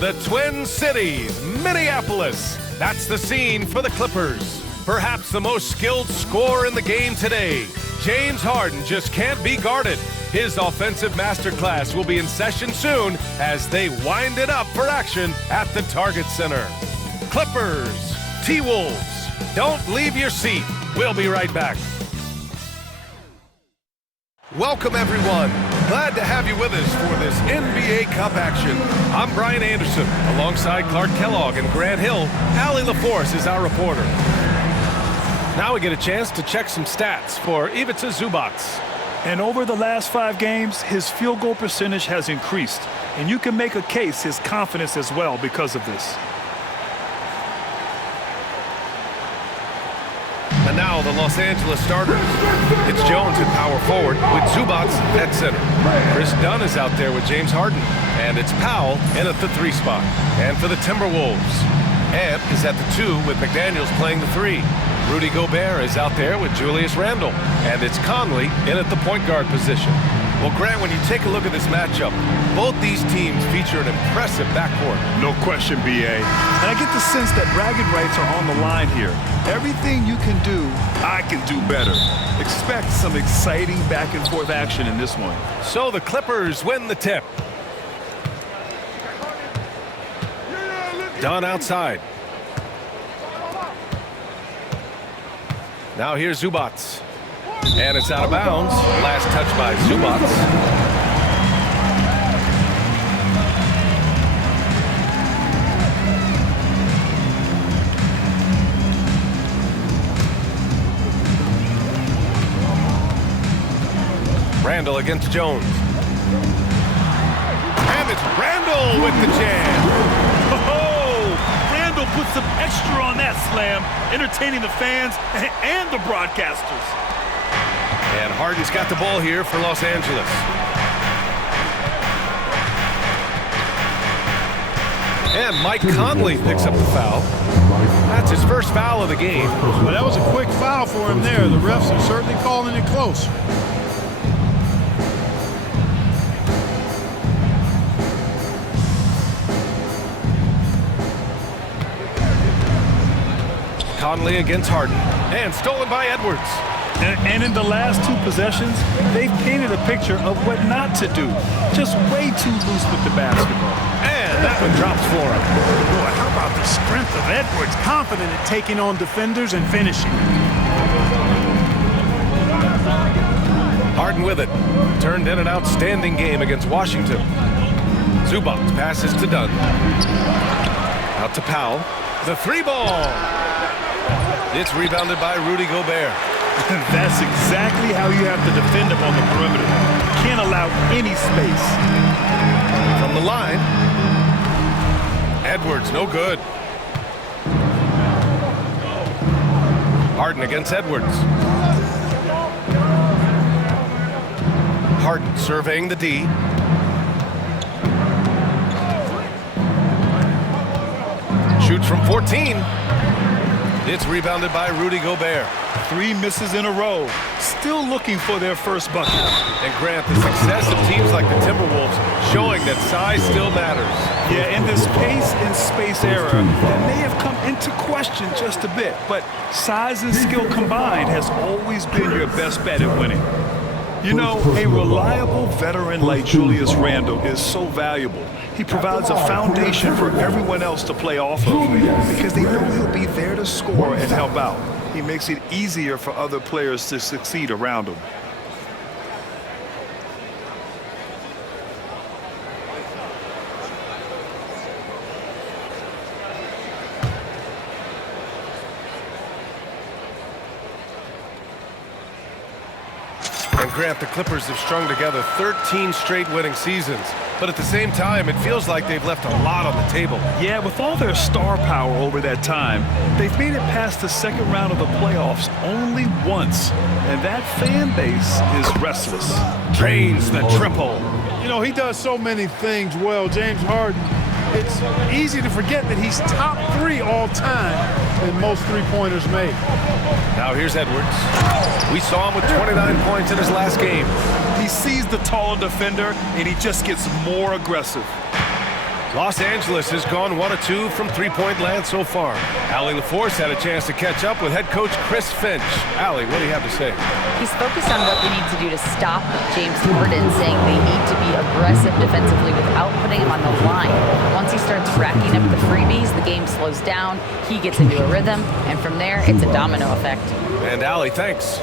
The Twin Cities, Minneapolis. That's the scene for the Clippers. Perhaps the most skilled scorer in the game today. James Harden just can't be guarded. His offensive masterclass will be in session soon as they wind it up for action at the Target Center. Clippers, T-Wolves, don't leave your seat. We'll be right back. Welcome, everyone. Glad to have you with us for this NBA Cup action. I'm Brian Anderson, alongside Clark Kellogg and Grant Hill. Allie LaForce is our reporter. Now we get a chance to check some stats for Ivica Zubac. And over the last 5 games, his field goal percentage has increased. And you can make a case his confidence as well because of this. And now the Los Angeles starters. It's Jones at power forward with Zubac at center. Chris Dunn is out there with James Harden. And it's Powell in at the 3 spot. And for the Timberwolves, Ant is at the 2 with McDaniels playing the 3. Rudy Gobert is out there with Julius Randle. And it's Conley in at the point guard position. Well, Grant, when you take a look at this matchup, both these teams feature an impressive backcourt. No question, B.A. And I get the sense that bragging rights are on the line here. Everything you can do, I can do better. Expect some exciting back-and-forth action in this one. So the Clippers win the tip. Dunn outside. Now here's Zubac. And it's out of bounds. Last touch by Zubac. Randle against Jones. And it's Randle with the jam. Oh, Randle put some extra on that slam, entertaining the fans and the broadcasters. And Harden's got the ball here for Los Angeles. And Mike Conley picks up the foul. That's his first foul of the game. Well, that was a quick foul for him there. The refs are certainly calling it close. Conley against Harden. And stolen by Edwards. And in the last 2 possessions, they've painted a picture of what not to do. Just way too loose with the basketball. And that one drops for him. Boy, how about the strength of Edwards? Confident in taking on defenders and finishing. Harden with it. Turned in an outstanding game against Washington. Zubac passes to Dunn. Out to Powell. The 3-ball. It's rebounded by Rudy Gobert. That's exactly how you have to defend him on the perimeter. Can't allow any space. From the line. Edwards, no good. Harden against Edwards. Harden surveying the D. Shoots from 14. It's rebounded by Rudy Gobert. 3 misses in a row. Still looking for their first bucket. And Grant, the success of teams like the Timberwolves showing that size still matters. Yeah, in this pace and space era, that may have come into question just a bit, but size and skill combined has always been your best bet at winning. You know, a reliable veteran like Julius Randle is so valuable. He provides a foundation for everyone else to play off of because they know he'll be there to score and help out. He makes it easier for other players to succeed around him. And Grant, the Clippers have strung together 13 straight winning seasons. But at the same time, it feels like they've left a lot on the table. Yeah, with all their star power over that time, they've made it past the second round of the playoffs only once. And that fan base is restless. Drains the triple. You know, he does so many things well, James Harden. It's easy to forget that he's top 3 all time in most three-pointers made. Now here's Edwards. We saw him with 29 points in his last game. He sees the taller defender, and he just gets more aggressive. Los Angeles has gone 1 of 2 from three-point land so far. Allie LaForce had a chance to catch up with head coach Chris Finch. Allie, what do you have to say? He's focused on what they need to do to stop James Harden, saying they need to be aggressive defensively without putting him on the line. Once he starts racking up the freebies, the game slows down, he gets into a rhythm, and from there, it's a domino effect. And Allie, thanks.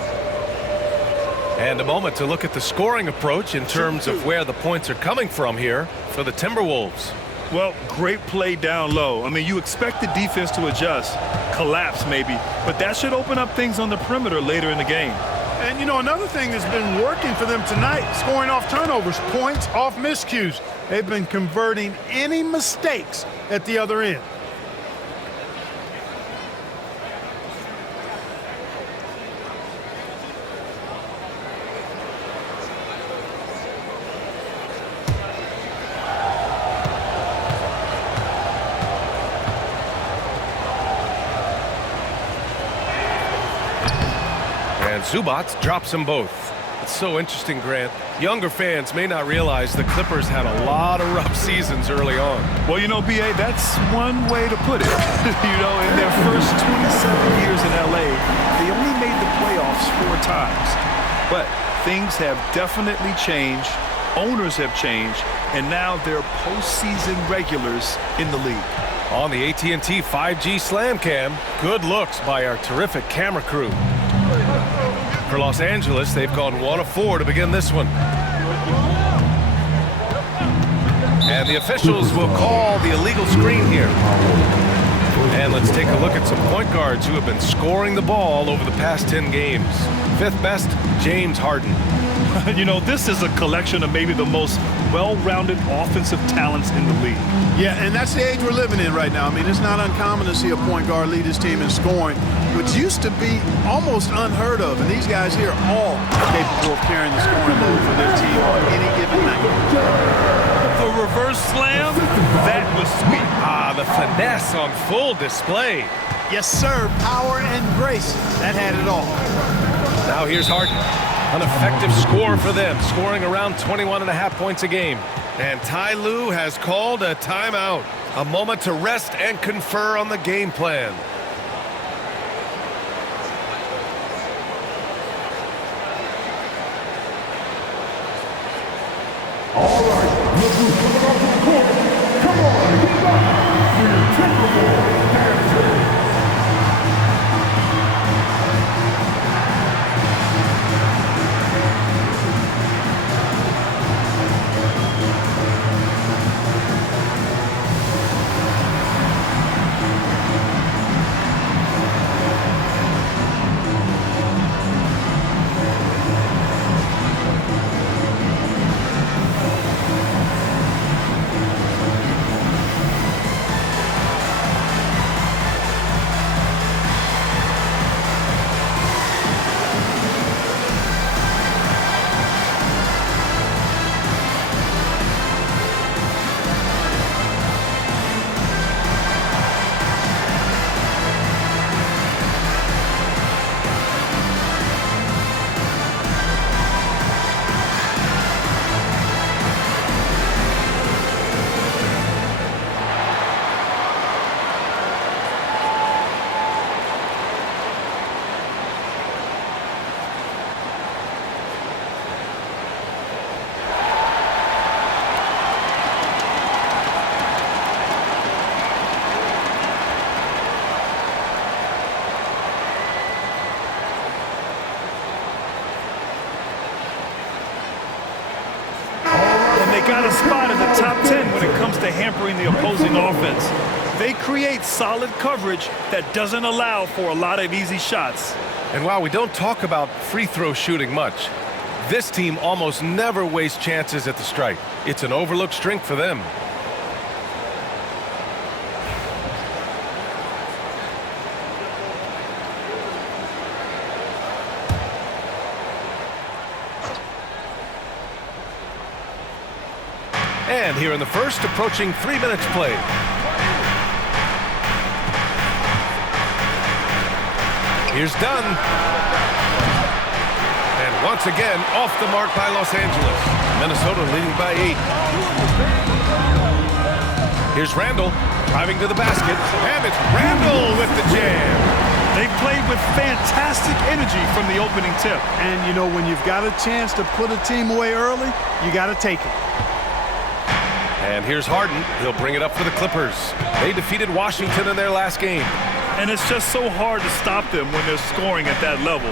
And a moment to look at the scoring approach in terms of where the points are coming from here for the Timberwolves. Well, great play down low. I mean, you expect the defense to adjust, collapse maybe, but that should open up things on the perimeter later in the game. And, you know, another thing that's been working for them tonight, scoring off turnovers, points off miscues. They've been converting any mistakes at the other end. And Zubac drops them both. It's so interesting, Grant. Younger fans may not realize the Clippers had a lot of rough seasons early on. Well, you know, B.A., that's one way to put it. You know, in their first 27 years in L.A., they only made the playoffs 4 times. But things have definitely changed. Owners have changed. And now they're postseason regulars in the league. On the AT&T 5G Slam Cam, good looks by our terrific camera crew. For Los Angeles, they've gone 1 of 4 to begin this one. And the officials will call the illegal screen here. And let's take a look at some point guards who have been scoring the ball over the past 10 games. 5th best, James Harden. You know, this is a collection of maybe the most well-rounded offensive talents in the league. Yeah, and that's the age we're living in right now. I mean, it's not uncommon to see a point guard lead his team in scoring, which used to be almost unheard of. And these guys here are all capable of carrying the scoring load for their team on any given night. The reverse slam, that was sweet. Ah, the finesse on full display. Yes, sir. Power and grace. That had it all. Now here's Harden. An effective score for them, scoring around 21.5 points a game. And Ty Lue has called a timeout. A moment to rest and confer on the game plan. All right, look who's coming off the court. Come on, get back for your Timberwolves dancers. They got a spot in the top 10 when it comes to hampering the opposing offense. They create solid coverage that doesn't allow for a lot of easy shots. And while we don't talk about free throw shooting much, this team almost never wastes chances at the stripe. It's an overlooked strength for them. And here in the first, approaching 3 minutes played. Here's Dunn. And once again, off the mark by Los Angeles. Minnesota leading by 8. Here's Randle driving to the basket. And it's Randle with the jam. They played with fantastic energy from the opening tip. And, you know, when you've got a chance to put a team away early, you got to take it. And here's Harden. He'll bring it up for the Clippers. They defeated Washington in their last game. And it's just so hard to stop them when they're scoring at that level.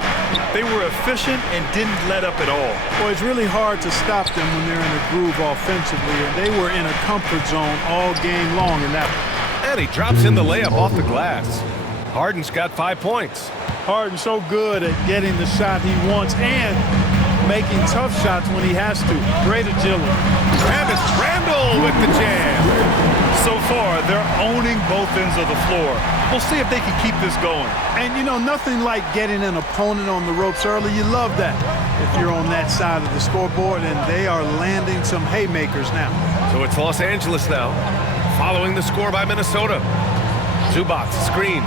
They were efficient and didn't let up at all. Well, it's really hard to stop them when they're in a groove offensively, and they were in a comfort zone all game long in that one. And he drops in the layup off the glass. Harden's got 5 points. Harden's so good at getting the shot he wants and making tough shots when he has to. Great agility. And it's Randle with the jam. So far, they're owning both ends of the floor. We'll see if they can keep this going. And, you know, nothing like getting an opponent on the ropes early. You love that if you're on that side of the scoreboard, and they are landing some haymakers now. So it's Los Angeles now, following the score by Minnesota. Zubac, screen.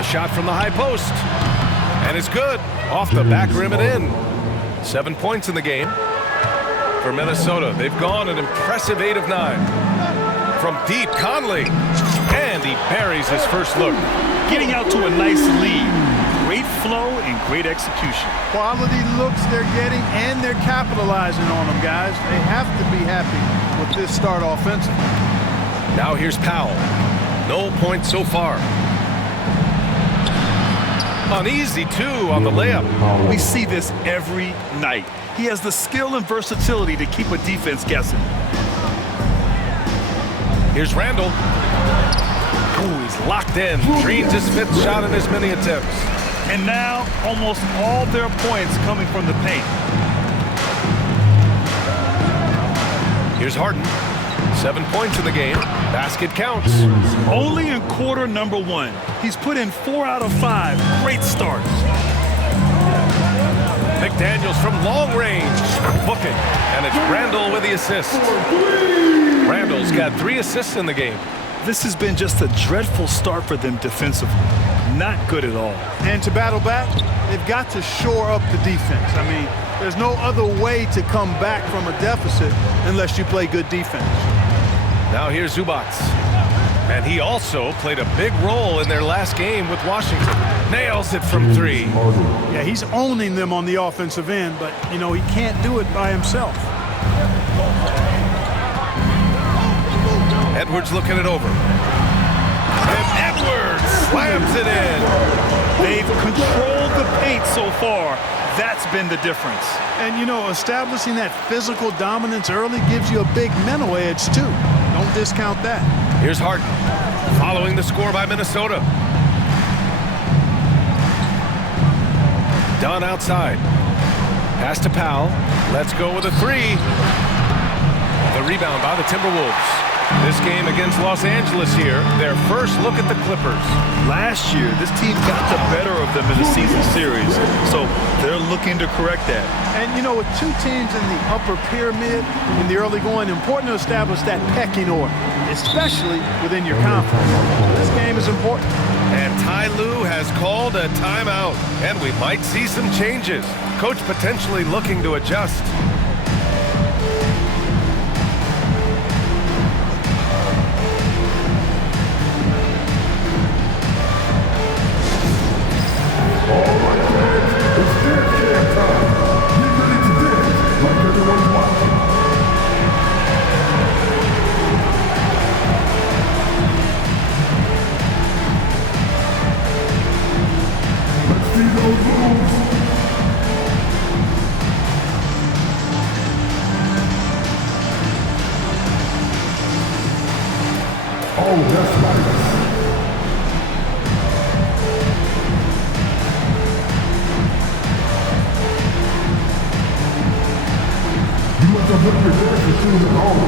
A shot from the high post. And it's good. Off the back rim and in. 7 points in the game for Minnesota. They've gone an impressive 8 of 9. From deep, Conley. And he buries his first look. Getting out to a nice lead. Great flow and great execution. Quality looks they're getting, and they're capitalizing on them, guys. They have to be happy with this start offensively. Now here's Powell. No points so far. Uneasy, too, on the layup. We see this every night. He has the skill and versatility to keep a defense guessing. Here's Randle. Oh, he's locked in. Dreams his 5th shot in as many attempts. And now, almost all their points coming from the paint. Here's Harden. 7 points in the game. Basket counts. Only in quarter number 1. He's put in 4 out of 5. Great start. McDaniels from long range. Booking. And it's Randle with the assist. Randle's got 3 assists in the game. This has been just a dreadful start for them defensively. Not good at all. And to battle back, they've got to shore up the defense. I mean, there's no other way to come back from a deficit unless you play good defense. Now here's Zubac. And he also played a big role in their last game with Washington. Nails it from 3. Yeah, he's owning them on the offensive end, but, you know, he can't do it by himself. Edwards looking it over. And Edwards slams it in. They've controlled the paint so far. That's been the difference. And, you know, establishing that physical dominance early gives you a big mental edge, too. Don't discount that. Here's Harden, following the score by Minnesota. Dunn outside. Pass to Powell. Let's go with a 3. The rebound by the Timberwolves. This game against Los Angeles here, their first look at the Clippers. Last year, this team got the better of them in the season series, so they're looking to correct that. And, you know, with 2 teams in the upper pyramid in the early going, important to establish that pecking order, especially within your conference. This game is important. And Ty Lue has called a timeout, and we might see some changes. Coach potentially looking to adjust. Oh, that's spikes. You must have looked your best as soon as it's over.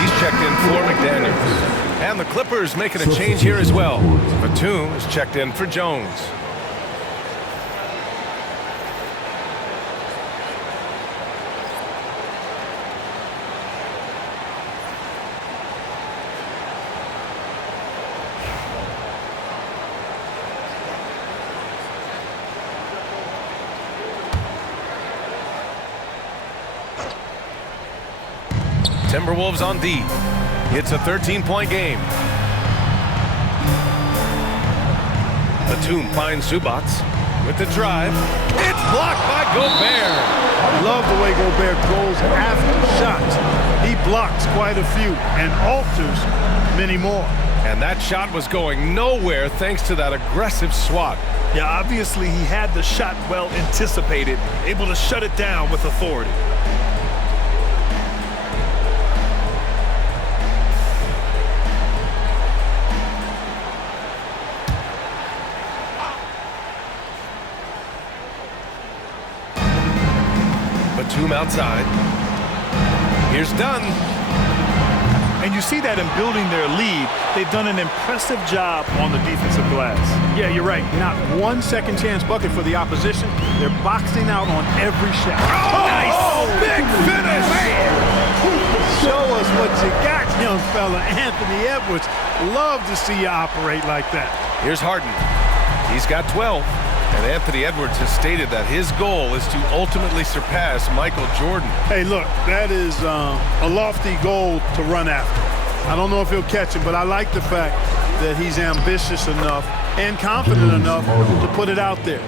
He's checked in for McDaniels. And the Clippers making a change here as well. Batum is checked in for Jones. Timberwolves on D. It's a 13-point game. Batum finds Zubats with the drive. It's blocked by Gobert. Love the way Gobert goes after shots. He blocks quite a few and alters many more. And that shot was going nowhere thanks to that aggressive swat. Yeah, obviously he had the shot well anticipated, able to shut it down with authority. Batum outside. Here's Dunn. And you see that in building their lead, they've done an impressive job on the defensive glass. Yeah, you're right. Not one second chance bucket for the opposition. They're boxing out on every shot. Oh, nice! Big finish! Show us what you got, young fella. Anthony Edwards. Love to see you operate like that. Here's Harden. He's got 12. And Anthony Edwards has stated that his goal is to ultimately surpass Michael Jordan. Hey, look, that is a lofty goal to run after. I don't know if he'll catch it, but I like the fact that he's ambitious enough and confident enough to put it out there.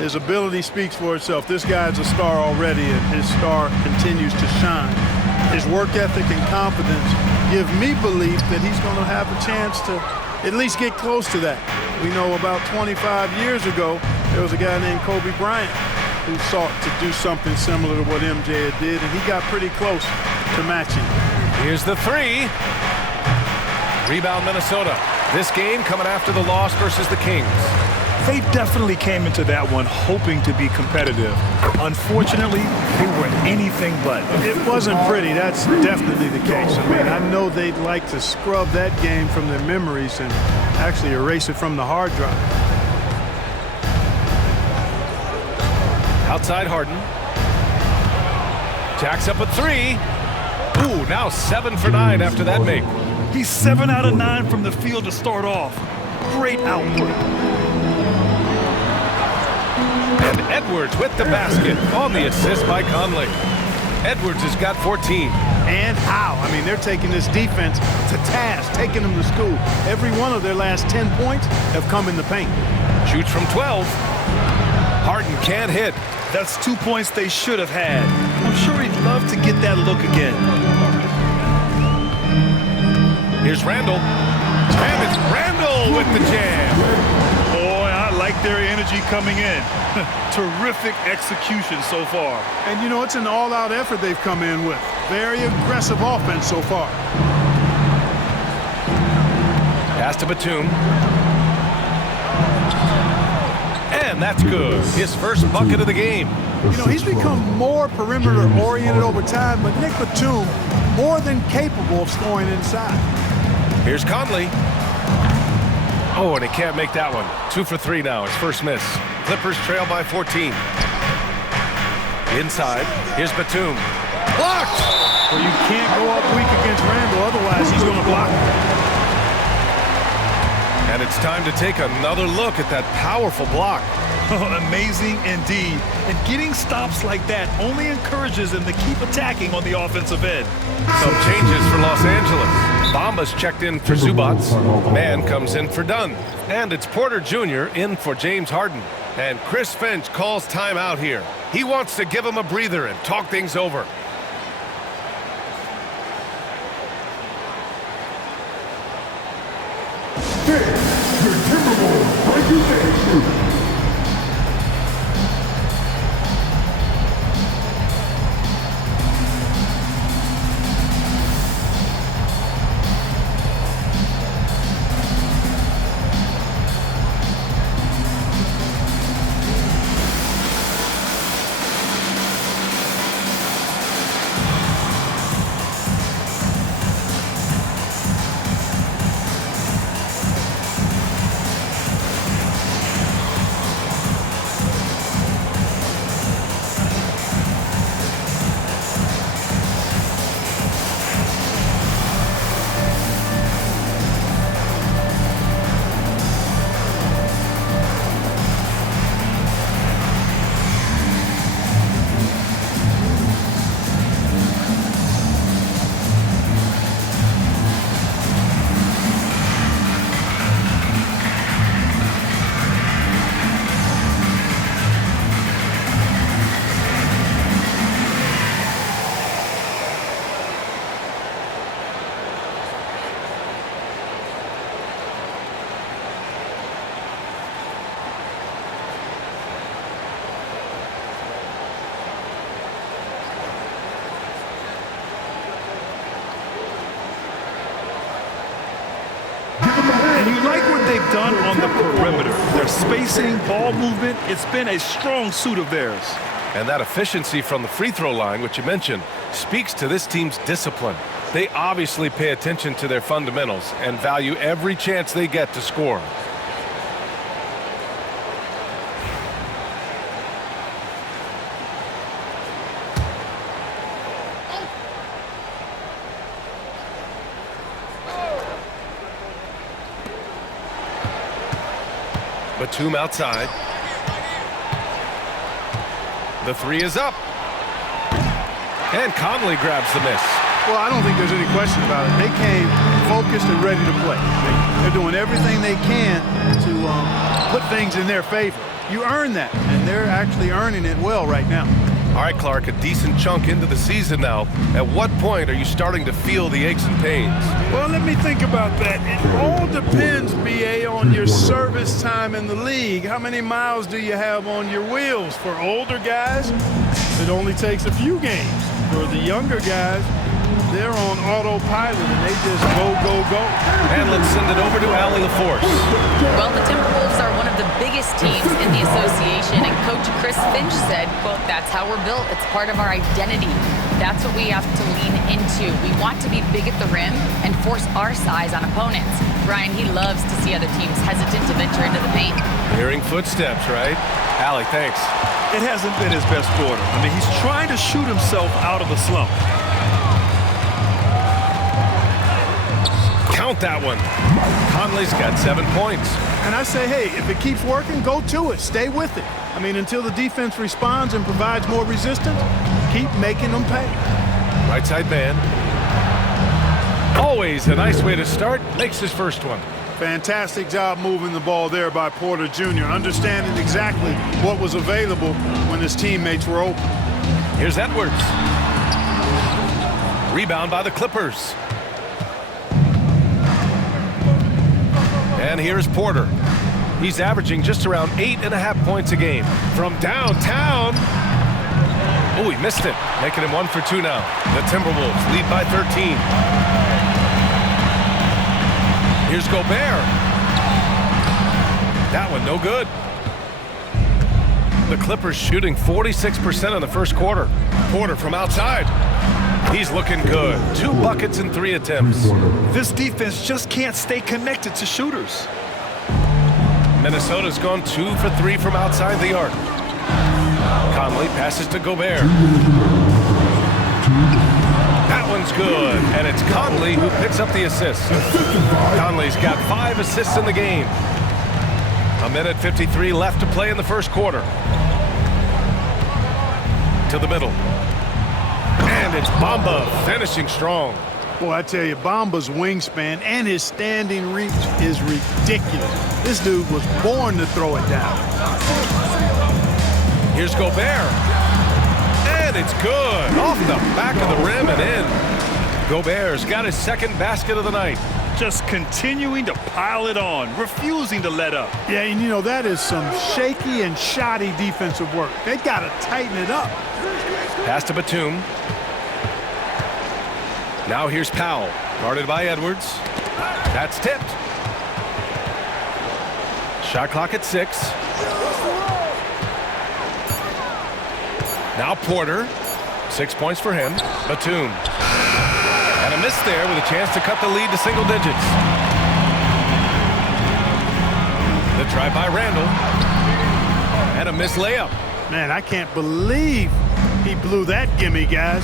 His ability speaks for itself. This guy's a star already, and his star continues to shine. His work ethic and confidence give me belief that he's going to have a chance to at least get close to that. We know about 25 years ago, there was a guy named Kobe Bryant who sought to do something similar to what MJ did, and he got pretty close to matching. Here's the three. Rebound Minnesota. This game coming after the loss versus the Kings. They definitely came into that one hoping to be competitive. Unfortunately, they were anything but. It wasn't pretty. That's definitely the case. I mean, I know they'd like to scrub that game from their memories and actually erase it from the hard drive. Outside Harden. Jacks up a three. Ooh, now 7 for 9 after that make. He's 7 out of 9 from the field to start off. Great output. And Edwards with the basket on the assist by Conley. Edwards has got 14. And how? I mean, they're taking this defense to task, taking them to school. Every one of their last 10 points have come in the paint. Shoots from 12. Harden can't hit. That's 2 points they should have had. I'm sure he'd love to get that look again. Here's Randle. And it's Randle with the jam. Boy, I like their energy coming in. Terrific execution so far. And, you know, it's an all-out effort they've come in with. Very aggressive offense so far. Pass to Batum. And that's good. His first bucket of the game. You know, he's become more perimeter-oriented over time, but Nick Batum more than capable of scoring inside. Here's Conley. Oh, and he can't make that one. 2 for 3 now. His first miss. Clippers trail by 14. Inside, here's Batum. Blocked! Well, you can't go up weak against Randle, otherwise he's going to block him. And it's time to take another look at that powerful block. Amazing indeed. And getting stops like that only encourages them to keep attacking on the offensive end. Some changes for Los Angeles. Bamba's checked in for Zubats. Man comes in for Dunn. And it's Porter Jr. in for James Harden. And Chris Finch calls timeout here. He wants to give him a breather and talk things over. Your Timberwolves breaking through. And you like what they've done on the perimeter. Their spacing, ball movement, it's been a strong suit of theirs. And that efficiency from the free throw line, which you mentioned, speaks to this team's discipline. They obviously pay attention to their fundamentals and value every chance they get to score. Batum outside. The three is up. And Conley grabs the miss. Well, I don't think there's any question about it. They came focused and ready to play. They're doing everything they can to put things in their favor. You earn that, and they're actually earning it well right now. All right, Clark, a decent chunk into the season now. At what point are you starting to feel the aches and pains? Well, let me think about that. It all depends, B.A., on your service time in the league. How many miles do you have on your wheels? For older guys, it only takes a few games. For the younger guys, they're on autopilot, and they just go, go, go. And let's send it over to Allie LaForce. Well, the Timberwolves are one of the biggest teams in the association, and Coach Chris Finch said, quote, "That's how we're built. It's part of our identity. That's what we have to lean into. We want to be big at the rim and force our size on opponents." Brian, he loves to see other teams hesitant to venture into the paint. Hearing footsteps, right? Allie, thanks. It hasn't been his best quarter. I mean, he's trying to shoot himself out of a slump. Count that one. Conley's got 7 points. And I say, hey, if it keeps working, go to it. Stay with it. I mean, until the defense responds and provides more resistance, keep making them pay. Right side man. Always a nice way to start. Makes his first one. Fantastic job moving the ball there by Porter Jr., understanding exactly what was available when his teammates were open. Here's Edwards. Rebound by the Clippers. And here's Porter. He's averaging just around 8.5 points a game. From downtown. Oh, he missed it. Making him 1 for 2 now. The Timberwolves lead by 13. Here's Gobert. That one no good. The Clippers shooting 46% in the first quarter. Porter from outside. He's looking good. 2 buckets and 3 attempts. This defense just can't stay connected to shooters. Minnesota's gone 2 for 3 from outside the arc. Conley passes to Gobert. That one's good, and it's Conley who picks up the assist. Conley's got 5 assists in the game. 1:53 left to play in the first quarter. To the middle. And it's Bamba finishing strong. Boy, I tell you, Bamba's wingspan and his standing reach is ridiculous. This dude was born to throw it down. Here's Gobert. And it's good. Off the back of the rim and in. Gobert's got his second basket of the night. Just continuing to pile it on, refusing to let up. Yeah, and you know, that is some shaky and shoddy defensive work. They got to tighten it up. Pass to Batum. Now here's Powell, guarded by Edwards. That's tipped. Shot clock at 6. Now Porter. 6 points for him. Batum. And a miss there with a chance to cut the lead to single digits. The drive by Randle. And a missed layup. Man, I can't believe he blew that gimme, guys.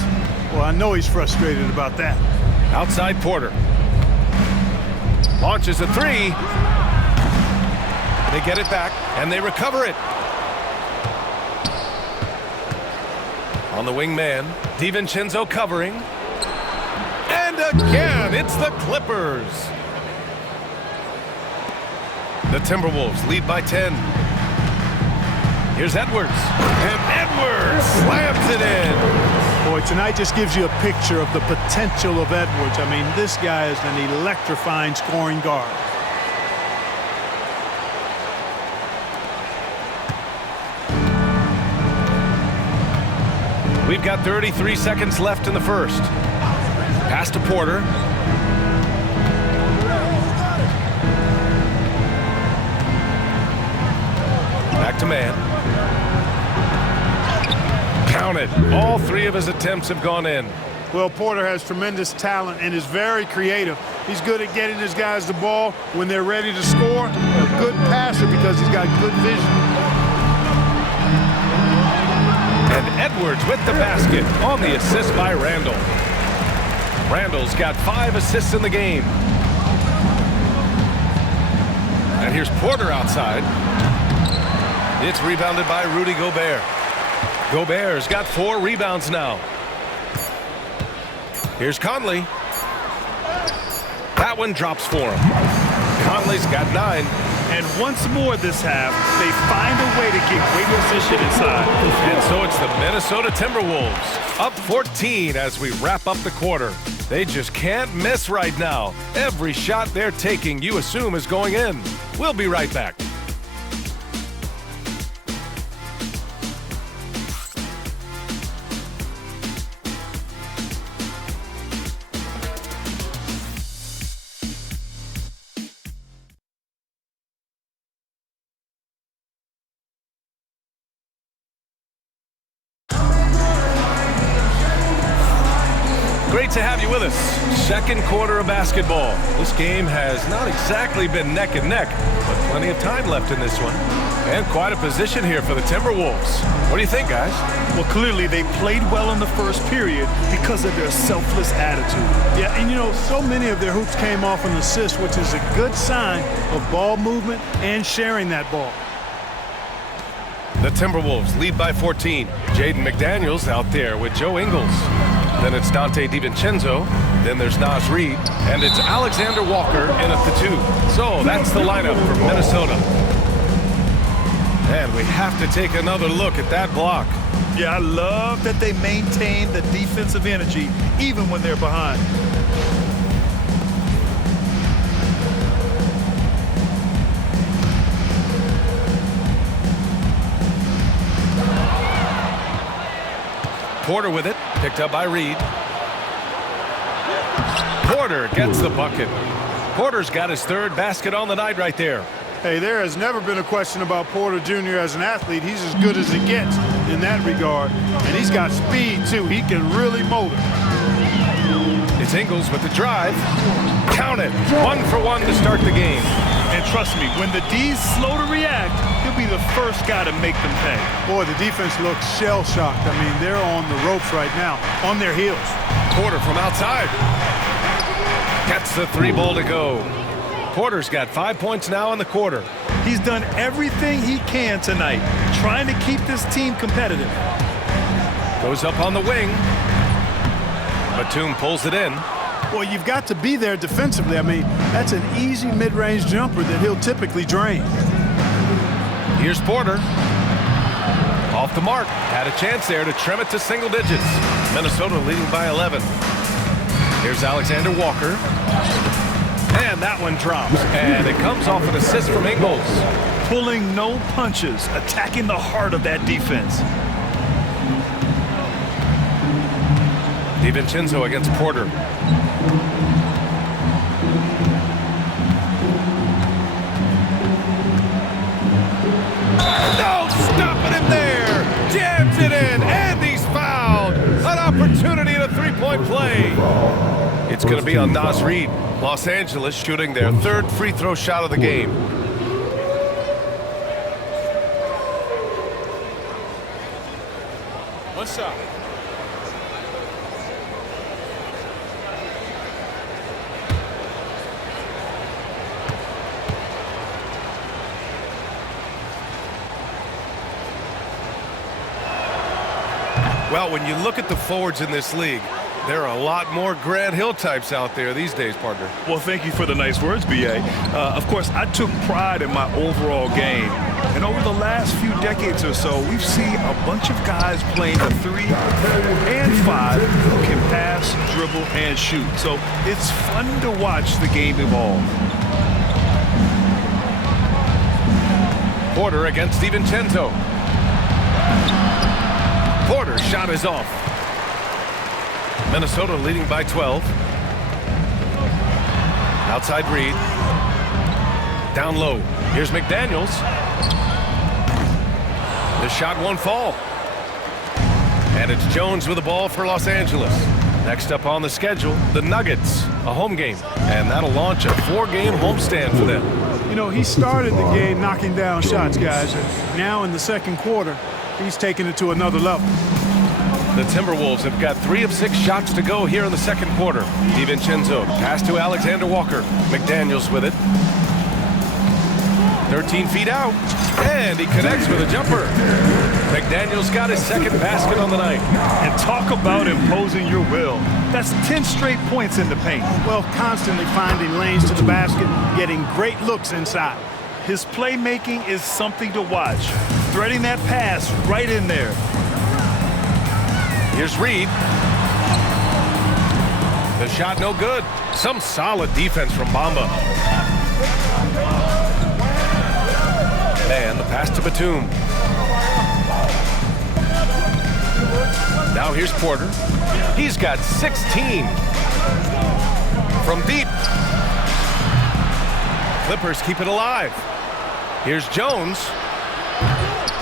Well, I know he's frustrated about that. Outside Porter. Launches a 3. They get it back, and they recover it. On the wing man, DiVincenzo covering. And again, it's the Clippers. The Timberwolves lead by 10. Here's Edwards. And Edwards slams it in. Boy, tonight just gives you a picture of the potential of Edwards. I mean, this guy is an electrifying scoring guard. We've got 33 seconds left in the first. Pass to Porter. Back to man. Count it. All 3 of his attempts have gone in. Well, Porter has tremendous talent and is very creative. He's good at getting his guys the ball when they're ready to score. A good passer because he's got good vision. And Edwards with the basket on the assist by Randle. Randle's got 5 assists in the game. And here's Porter outside. It's rebounded by Rudy Gobert. Gobert's got 4 rebounds now. Here's Conley. That one drops for him. Conley's got 9. And once more this half, they find a way to get great position inside. And so it's the Minnesota Timberwolves up 14 as we wrap up the quarter. They just can't miss right now. Every shot they're taking, you assume, is going in. We'll be right back. Great to have you with us. Second quarter of basketball. This game has not exactly been neck and neck, but plenty of time left in this one. And quite a position here for the Timberwolves. What do you think, guys? Well, clearly they played well in the first period because of their selfless attitude. Yeah, and you know, so many of their hoops came off an assist, which is a good sign of ball movement and sharing that ball. The Timberwolves lead by 14. Jaden McDaniels out there with Joe Ingles. Then it's Dante DiVincenzo. Then there's Naz Reid. And it's Alexander Walker in at the 2. So that's the lineup for Minnesota. And we have to take another look at that block. Yeah, I love that they maintain the defensive energy even when they're behind. Porter with it, picked up by Reid. Porter gets the bucket. Porter's got his 3rd basket on the night right there. Hey, there has never been a question about Porter Jr. as an athlete. He's as good as it gets in that regard. And he's got speed, too. He can really motor. It's Ingles with the drive. Count it. 1 for 1 to start the game. And trust me, when the D's slow to react, he'll be the first guy to make them pay. Boy, the defense looks shell-shocked. I mean, they're on the ropes right now, on their heels. Porter from outside. Gets the 3 ball to go. Porter's got 5 points now in the quarter. He's done everything he can tonight, trying to keep this team competitive. Goes up on the wing. Batum pulls it in. Well, you've got to be there defensively. I mean, that's an easy mid-range jumper that he'll typically drain. Here's Porter. Off the mark. Had a chance there to trim it to single digits. Minnesota leading by 11. Here's Alexander Walker. And that one drops. And it comes off an assist from Ingles. Pulling no punches, attacking the heart of that defense. DiVincenzo against Porter. No, stopping him there. Jams it in, and he's fouled. An opportunity and a three-point play. It's going to be on Naz Reid. Los Angeles shooting their 3rd free throw shot of the game. What's up? Well, when you look at the forwards in this league, there are a lot more Grant Hill types out there these days, partner. Well, thank you for the nice words, B.A. Of course, I took pride in my overall game. And over the last few decades or so, we've seen a bunch of guys playing the 3, 4, and 5 who can pass, dribble, and shoot. So it's fun to watch the game evolve. Porter against DiVincenzo. Porter's shot is off. Minnesota leading by 12. Outside Reid. Down low. Here's McDaniels. The shot won't fall. And it's Jones with the ball for Los Angeles. Next up on the schedule, the Nuggets, a home game. And that'll launch a 4-game homestand for them. You know, he started the game knocking down shots, guys. And now in the second quarter, he's taking it to another level. The Timberwolves have got 3 of 6 shots to go here in the second quarter. DiVincenzo pass to Alexander Walker. McDaniels with it. 13 feet out. And he connects with a jumper. McDaniels got his 2nd basket on the night. And talk about imposing your will. That's 10 straight points in the paint. Well, constantly finding lanes to the basket, getting great looks inside. His playmaking is something to watch. Threading that pass right in there. Here's Reid. The shot no good. Some solid defense from Bamba. And the pass to Batum. Now here's Porter. He's got 16. From deep. Clippers keep it alive. Here's Jones.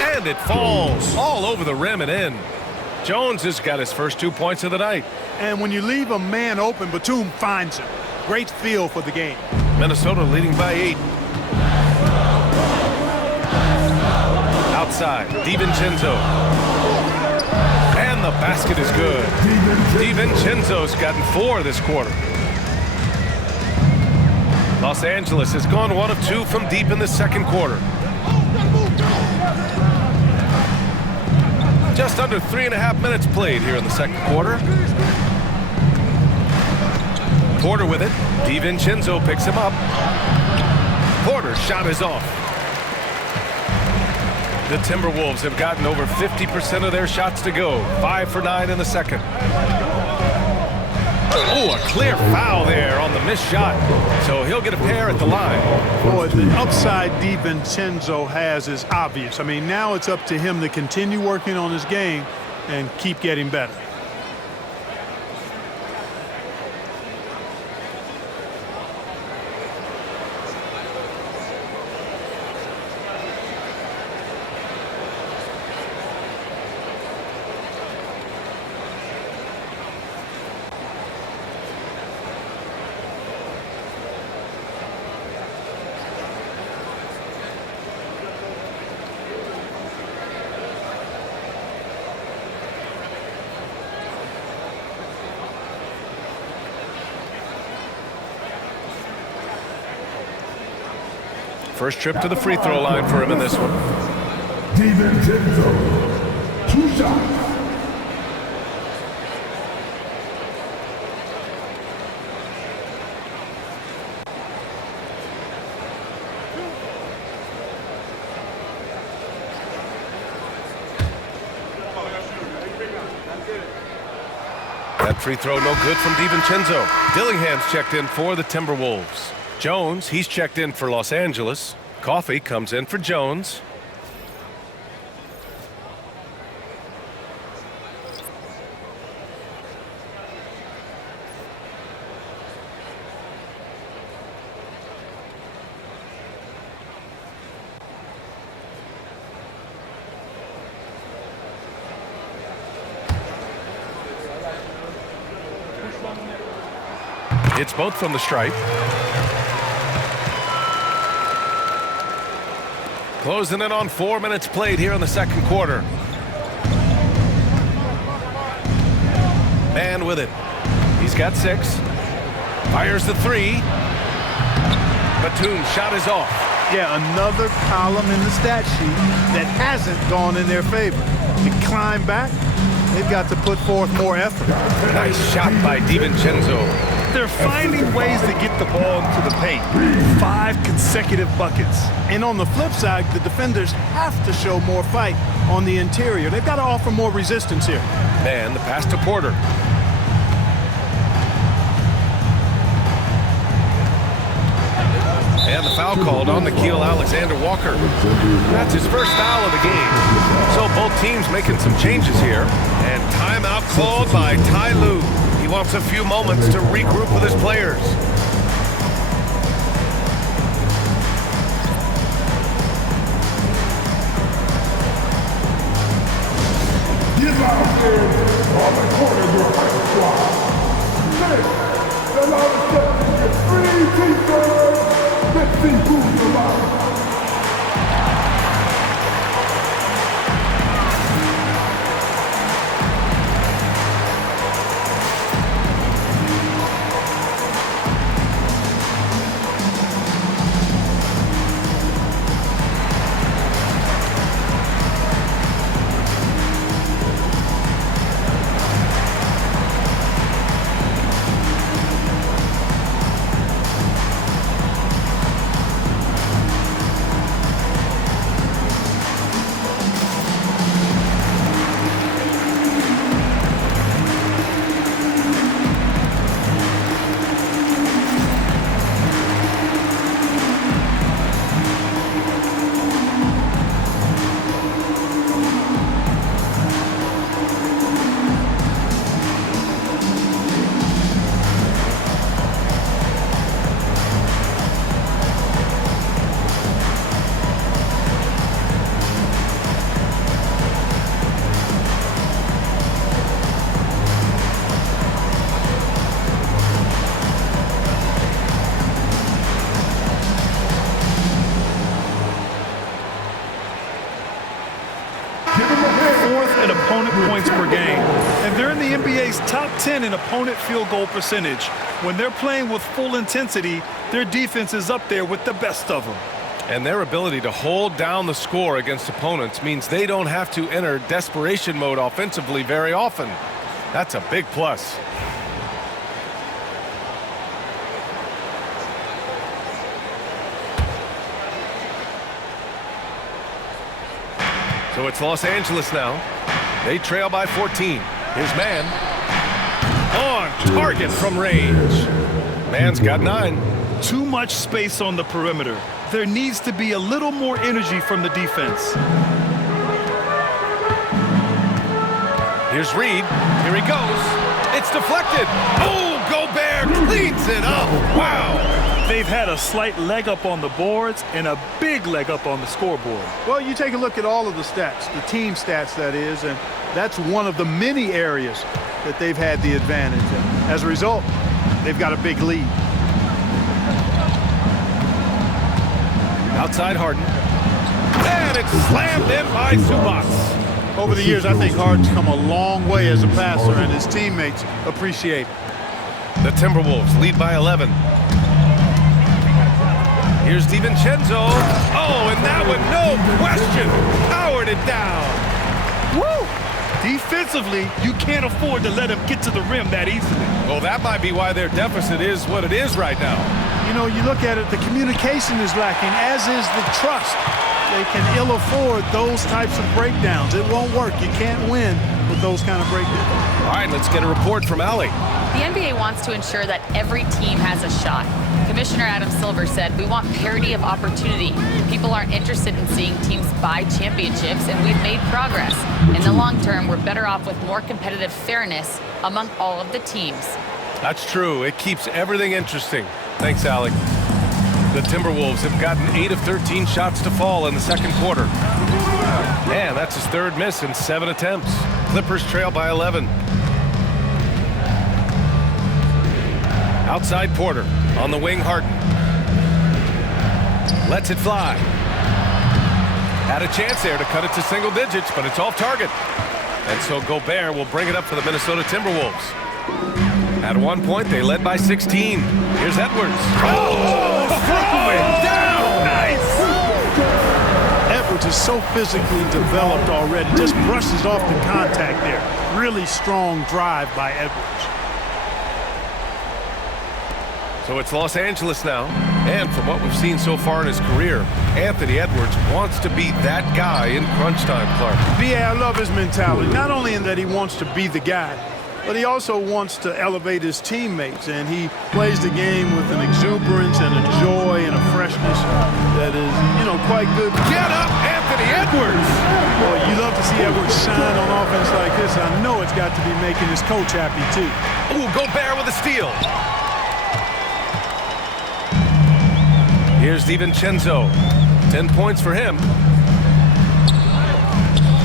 And it falls all over the rim and in. Jones has got his first 2 points of the night. And when you leave a man open, Batum finds him. Great feel for the game. Minnesota leading by 8. Outside, DiVincenzo. And the basket is good. DiVincenzo's gotten 4 this quarter. Los Angeles has gone 1 of 2 from deep in the second quarter. Just under 3.5 minutes played here in the second quarter. Porter with it. DiVincenzo picks him up. Porter's shot is off. The Timberwolves have gotten over 50% of their shots to go. 5 for 9 in the second. Oh, a clear foul there on the missed shot. So he'll get a pair at the line. Boy, the upside DiVincenzo has is obvious. I mean, now it's up to him to continue working on his game and keep getting better. First trip to the free throw line for him in this one. DiVincenzo, 2 shots. That free throw no good from DiVincenzo. Dillingham's checked in for the Timberwolves. Jones, he's checked in for Los Angeles. Coffey comes in for Jones. It's both from the stripe. Closing in on 4 minutes played here in the second quarter. Man with it. He's got 6. Fires the 3. Batum's shot is off. Yeah, another column in the stat sheet that hasn't gone in their favor. To climb back, they've got to put forth more effort. Nice shot by DiVincenzo. They're finding ways to get the ball into the paint. 5 consecutive buckets. And on the flip side, the defenders have to show more fight on the interior. They've got to offer more resistance here. And the pass to Porter. And the foul called on Nickeil Alexander-Walker. That's his first foul of the game. So both teams making some changes here. And timeout called by Ty Lue. He wants a few moments to regroup with his players. Get out there on the corner of your right squad. 6, allow the 3 teachers. Let's see who's alive. Points per game, and they're in the NBA's top 10 in opponent field goal percentage. When they're playing with full intensity, their defense is up there with the best of them. And their ability to hold down the score against opponents means they don't have to enter desperation mode offensively very often. That's a big plus. So it's Los Angeles now. They trail by 14. Here's Man. On target from range. Man's got 9. Too much space on the perimeter. There needs to be a little more energy from the defense. Here's Reed. Here he goes. It's deflected. Oh, Gobert cleans it up. Wow. They've had a slight leg up on the boards and a big leg up on the scoreboard. Well, you take a look at all of the stats, the team stats that is, and that's one of the many areas that they've had the advantage. And as a result, they've got a big lead. Outside Harden. And it's slammed in by Zubac. Over the years, I think Harden's come a long way as a passer, and his teammates appreciate it. The Timberwolves lead by 11. Here's DiVincenzo. Oh, and that one, no question, powered it down. Woo! Defensively, you can't afford to let him get to the rim that easily. Well, that might be why their deficit is what it is right now. You know, you look at it, the communication is lacking, as is the trust. They can ill afford those types of breakdowns. It won't work. You can't win with those kind of breakdowns. All right, let's get a report from Allie. The NBA wants to ensure that every team has a shot. Commissioner Adam Silver said, "We want parity of opportunity. People aren't interested in seeing teams buy championships, and we've made progress. In the long term, we're better off with more competitive fairness among all of the teams." That's true. It keeps everything interesting. Thanks, Allie. The Timberwolves have gotten 8 of 13 shots to fall in the second quarter. And that's his third miss in 7 attempts. Clippers trail by 11. Outside Porter. On the wing, Harden. Lets it fly. Had a chance there to cut it to single digits, but it's off target. And so Gobert will bring it up for the Minnesota Timberwolves. At one point, they led by 16. Here's Edwards. Oh, throwing down! Nice! Edwards is so physically developed already. Just brushes off the contact there. Really strong drive by Edwards. So it's Los Angeles now. And from what we've seen so far in his career, Anthony Edwards wants to be that guy in crunch time, Clark. Yeah, I love his mentality. Not only in that he wants to be the guy, but he also wants to elevate his teammates, and he plays the game with an exuberance and a joy and a freshness that is, you know, quite good. Get up, Anthony Edwards! Boy, you love to see Edwards shine on offense like this. I know it's got to be making his coach happy, too. Ooh, Gobert with a steal. Here's DiVincenzo. 10 points for him.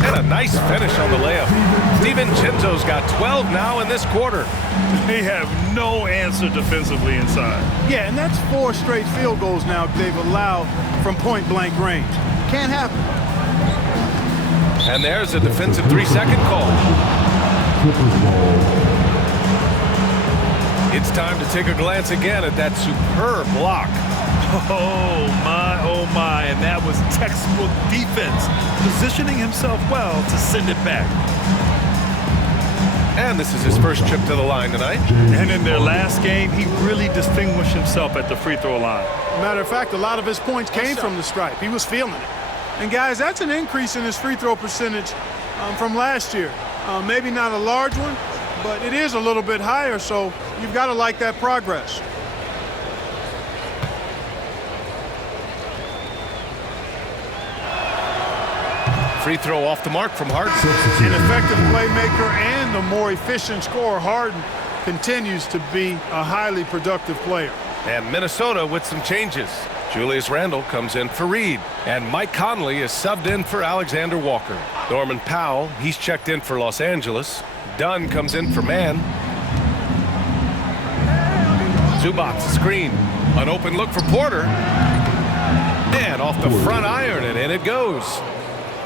And a nice finish on the layup. DiVincenzo's got 12 now in this quarter. They have no answer defensively inside. Yeah, and that's 4 straight field goals now they've allowed from point-blank range. Can't happen. And there's a defensive 3-second call. It's time to take a glance again at that superb block. Oh my, and that was textbook defense, positioning himself well to send it back. And this is his first trip to the line tonight. And in their last game, he really distinguished himself at the free throw line. Matter of fact, a lot of his points came from the stripe. He was feeling it. And guys, that's an increase in his free throw percentage from last year. Maybe not a large one, but it is a little bit higher, so you've got to like that progress. Free throw off the mark from Harden. An effective playmaker and a more efficient scorer, Harden continues to be a highly productive player. And Minnesota with some changes. Julius Randle comes in for Reed. And Mike Conley is subbed in for Alexander Walker. Norman Powell, he's checked in for Los Angeles. Dunn comes in for Man. Zubac screen. An open look for Porter. And off the front iron, and in it goes.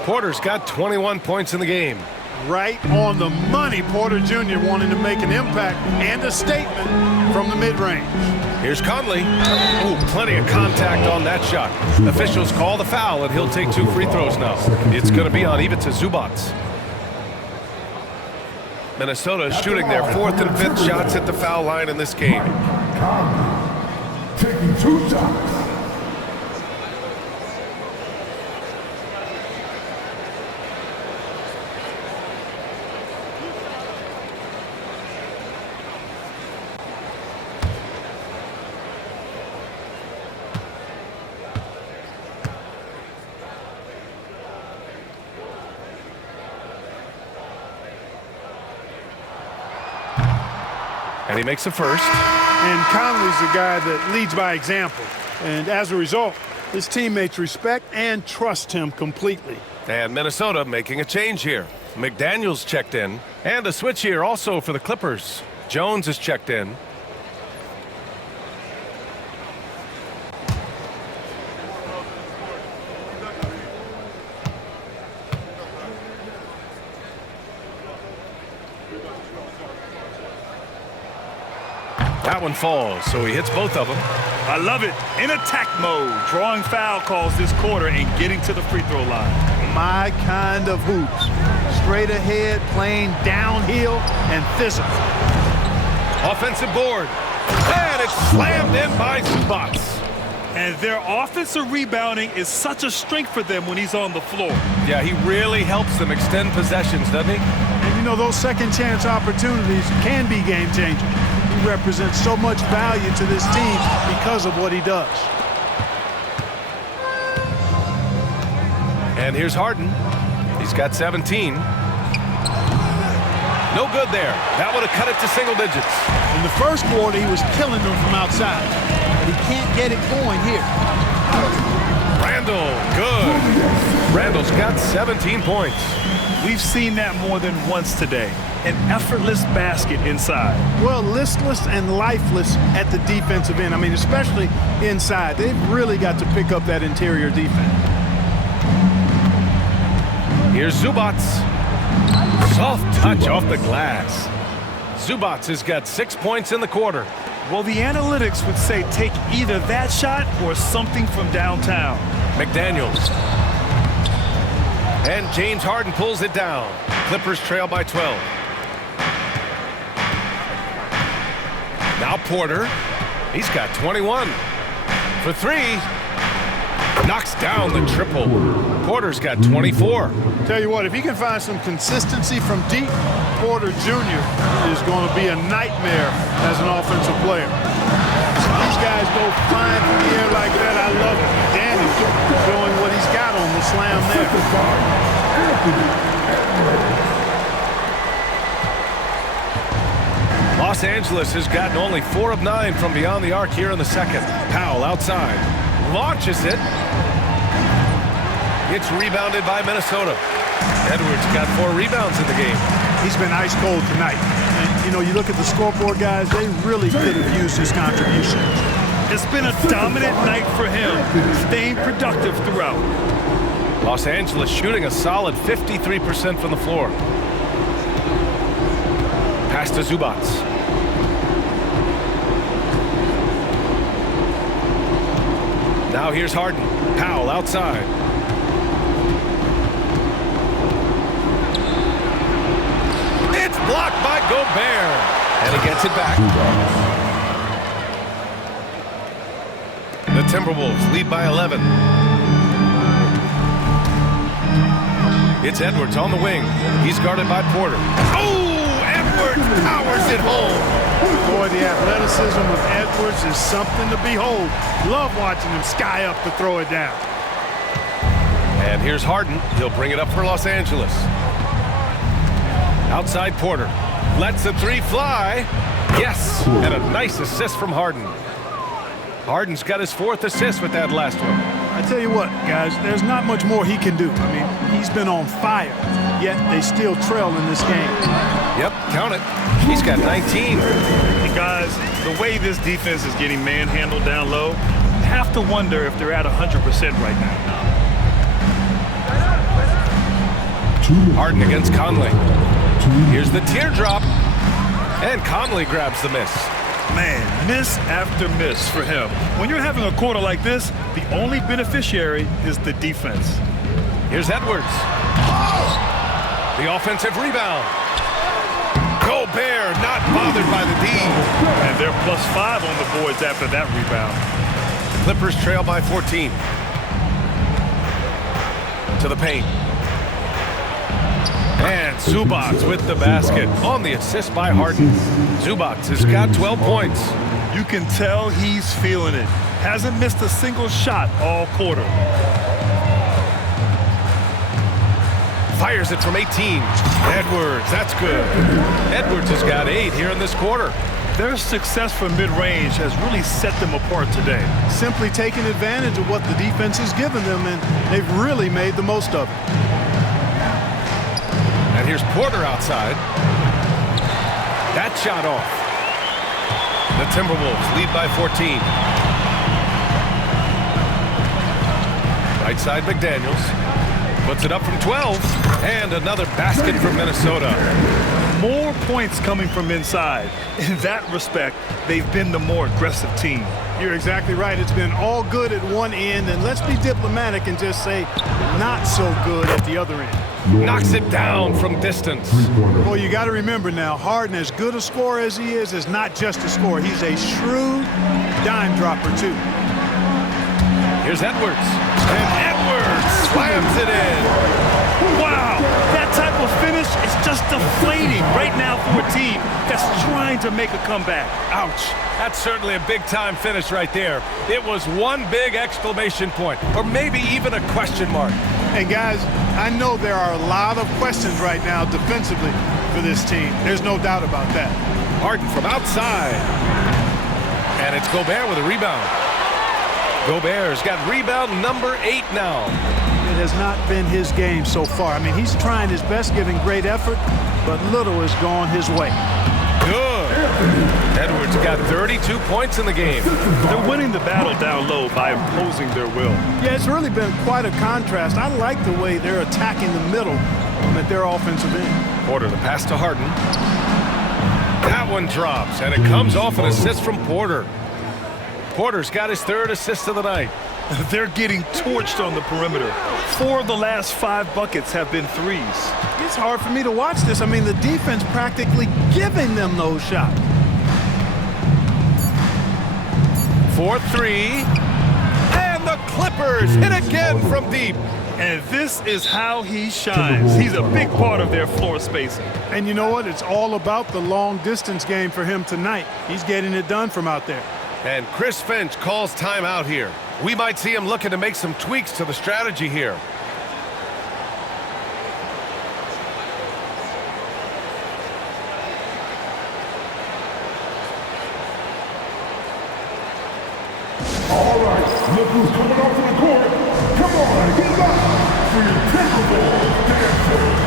Porter's got 21 points in the game. Right on the money, Porter Jr. wanting to make an impact and a statement from the mid-range. Here's Conley. Ooh, plenty of contact on that shot. Officials call the foul, and he'll take 2 free throws now. It's going to be on Ivica Zubac. Minnesota shooting their 4th and 5th shots at the foul line in this game. Taking 2 shots. And he makes a first. And Conley's the guy that leads by example. And as a result, his teammates respect and trust him completely. And Minnesota making a change here. McDaniels checked in. And a switch here also for the Clippers. Jones is checked in. That one falls, so he hits both of them. I love it. In attack mode, drawing foul calls this quarter and getting to the free throw line. My kind of hoops. Straight ahead, playing downhill, and physical. Offensive board. And it's slammed in by Zubac. And their offensive rebounding is such a strength for them when he's on the floor. Yeah, he really helps them extend possessions, doesn't he? And you know, those second chance opportunities can be game changers. He represents so much value to this team because of what he does. And here's Harden. He's got 17. No good there. That would have cut it to single digits. In the first quarter, he was killing them from outside. But he can't get it going here. Randle, good. Randle's got 17 points. We've seen that more than once today. An effortless basket inside. Well, listless and lifeless at the defensive end. I mean, especially inside. They've really got to pick up that interior defense. Here's Zubac. Soft touch off the glass. Zubac has got 6 points in the quarter. Well, the analytics would say take either that shot or something from downtown. McDaniels. And James Harden pulls it down. Clippers trail by 12. Now Porter. He's got 21. For three. Knocks down the triple. Porter's got 24. Tell you what, if he can find some consistency from deep, Porter Jr. is going to be a nightmare as an offensive player. These guys go flying through the air like that. I love it. Daniel showing what he's got on the slam there. Los Angeles has gotten only 4 of 9 from beyond the arc here in the second. Powell outside. Launches it. It's rebounded by Minnesota. Edwards got 4 rebounds in the game. He's been ice cold tonight. And, you know, you look at the scoreboard, guys, they really could have used his contribution. It's been a dominant night for him, staying productive throughout. Los Angeles shooting a solid 53% from the floor. Pass to Zubac. Now here's Harden. Powell outside. It's blocked by Gobert. And he gets it back. The Timberwolves lead by 11. It's Edwards on the wing. He's guarded by Porter. Oh, Edwards powers it home. Boy, the athleticism of Edwards is something to behold. Love watching him sky up to throw it down. And here's Harden. He'll bring it up for Los Angeles. Outside Porter. Lets the three fly. Yes, and a nice assist from Harden. Harden's got his 4th assist with that last one. I tell you what, guys, there's not much more he can do. I mean, he's been on fire, yet they still trail in this game. Yep, count it. He's got 19. And guys, the way this defense is getting manhandled down low, you have to wonder if they're at 100% right now. Harden against Conley. Here's the teardrop. And Conley grabs the miss. Man, miss after miss for him. When you're having a quarter like this, the only beneficiary is the defense. Here's Edwards. The offensive rebound. Gobert not bothered by the D. And they're +5 on the boards after that rebound. Clippers trail by 14. To the paint. And Zubac with the basket on the assist by Harden. Zubac has got 12 points. You can tell he's feeling it. Hasn't missed a single shot all quarter. Fires it from 18. Edwards, that's good. Edwards has got 8 here in this quarter. Their success from mid-range has really set them apart today. Simply taking advantage of what the defense has given them, and they've really made the most of it. And here's Porter outside. That shot off. The Timberwolves lead by 14. Right side McDaniels. Puts it up from 12. And another basket from Minnesota. more points coming from inside. In that respect, they've been the more aggressive team. You're exactly right. It's been all good at one end, and let's be diplomatic and just say not so good at the other end. Knocks it down from distance. Well, you got to remember now, Harden, as good a scorer as he is not just a scorer. He's a shrewd dime dropper, too. Here's Edwards. And Edwards slams it in. Wow, that type of finish is just deflating right now for a team that's trying to make a comeback. Ouch. That's certainly a big-time finish right there. It was one big exclamation point, or maybe even a question mark. And guys, I know there are a lot of questions right now defensively for this team. There's no doubt about that. Harden from outside. And it's Gobert with a rebound. Gobert's got rebound number 8 now. It has not been his game so far. I mean, he's trying his best, giving great effort, but little has gone his way. Good. Edwards got 32 points in the game. They're winning the battle down low by imposing their will. Yeah, it's really been quite a contrast. I like the way they're attacking the middle at their offensive end. Porter, the pass to Harden. That one drops, and it comes off an assist from Porter. Porter's got his 3rd assist of the night. They're getting torched on the perimeter. 4 of the last 5 buckets have been threes. It's hard for me to watch this. I mean, the defense practically giving them those shots. 4-3. And the Clippers hit again from deep. And this is how he shines. He's a big part of their floor spacing. And you know what? It's all about the long-distance game for him tonight. He's getting it done from out there. And Chris Finch calls timeout here. We might see him looking to make some tweaks to the strategy here. All right, look who's coming off the court. Come on, get up for your Timberwolves dancer.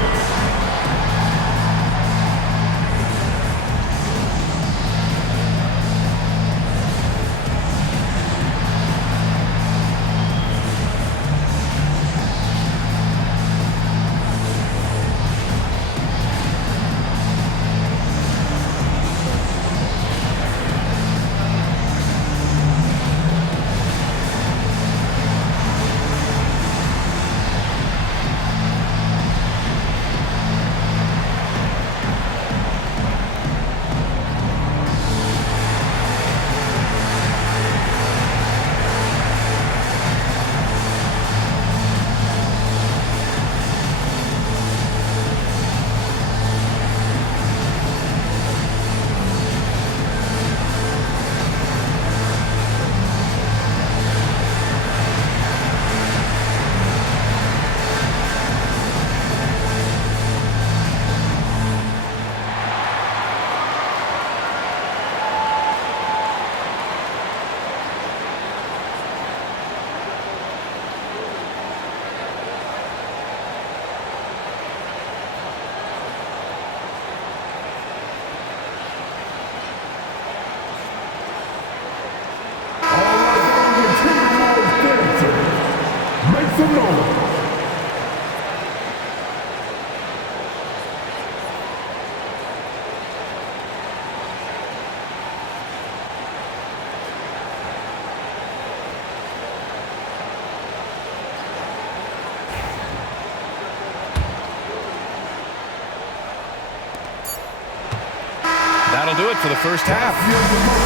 That'll do it for the first half.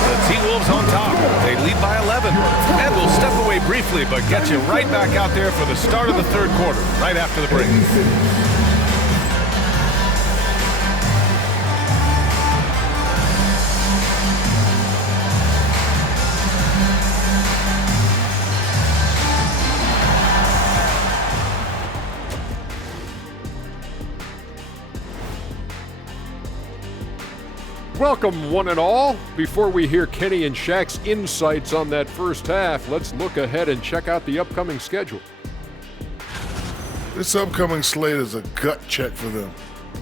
The T-Wolves on top. They lead by 11. And we'll step away briefly, but get you right back out there for the start of the 3rd quarter, right after the break. Welcome, one and all. Before we hear Kenny and Shaq's insights on that first half, let's look ahead and check out the upcoming schedule. This upcoming slate is a gut check for them.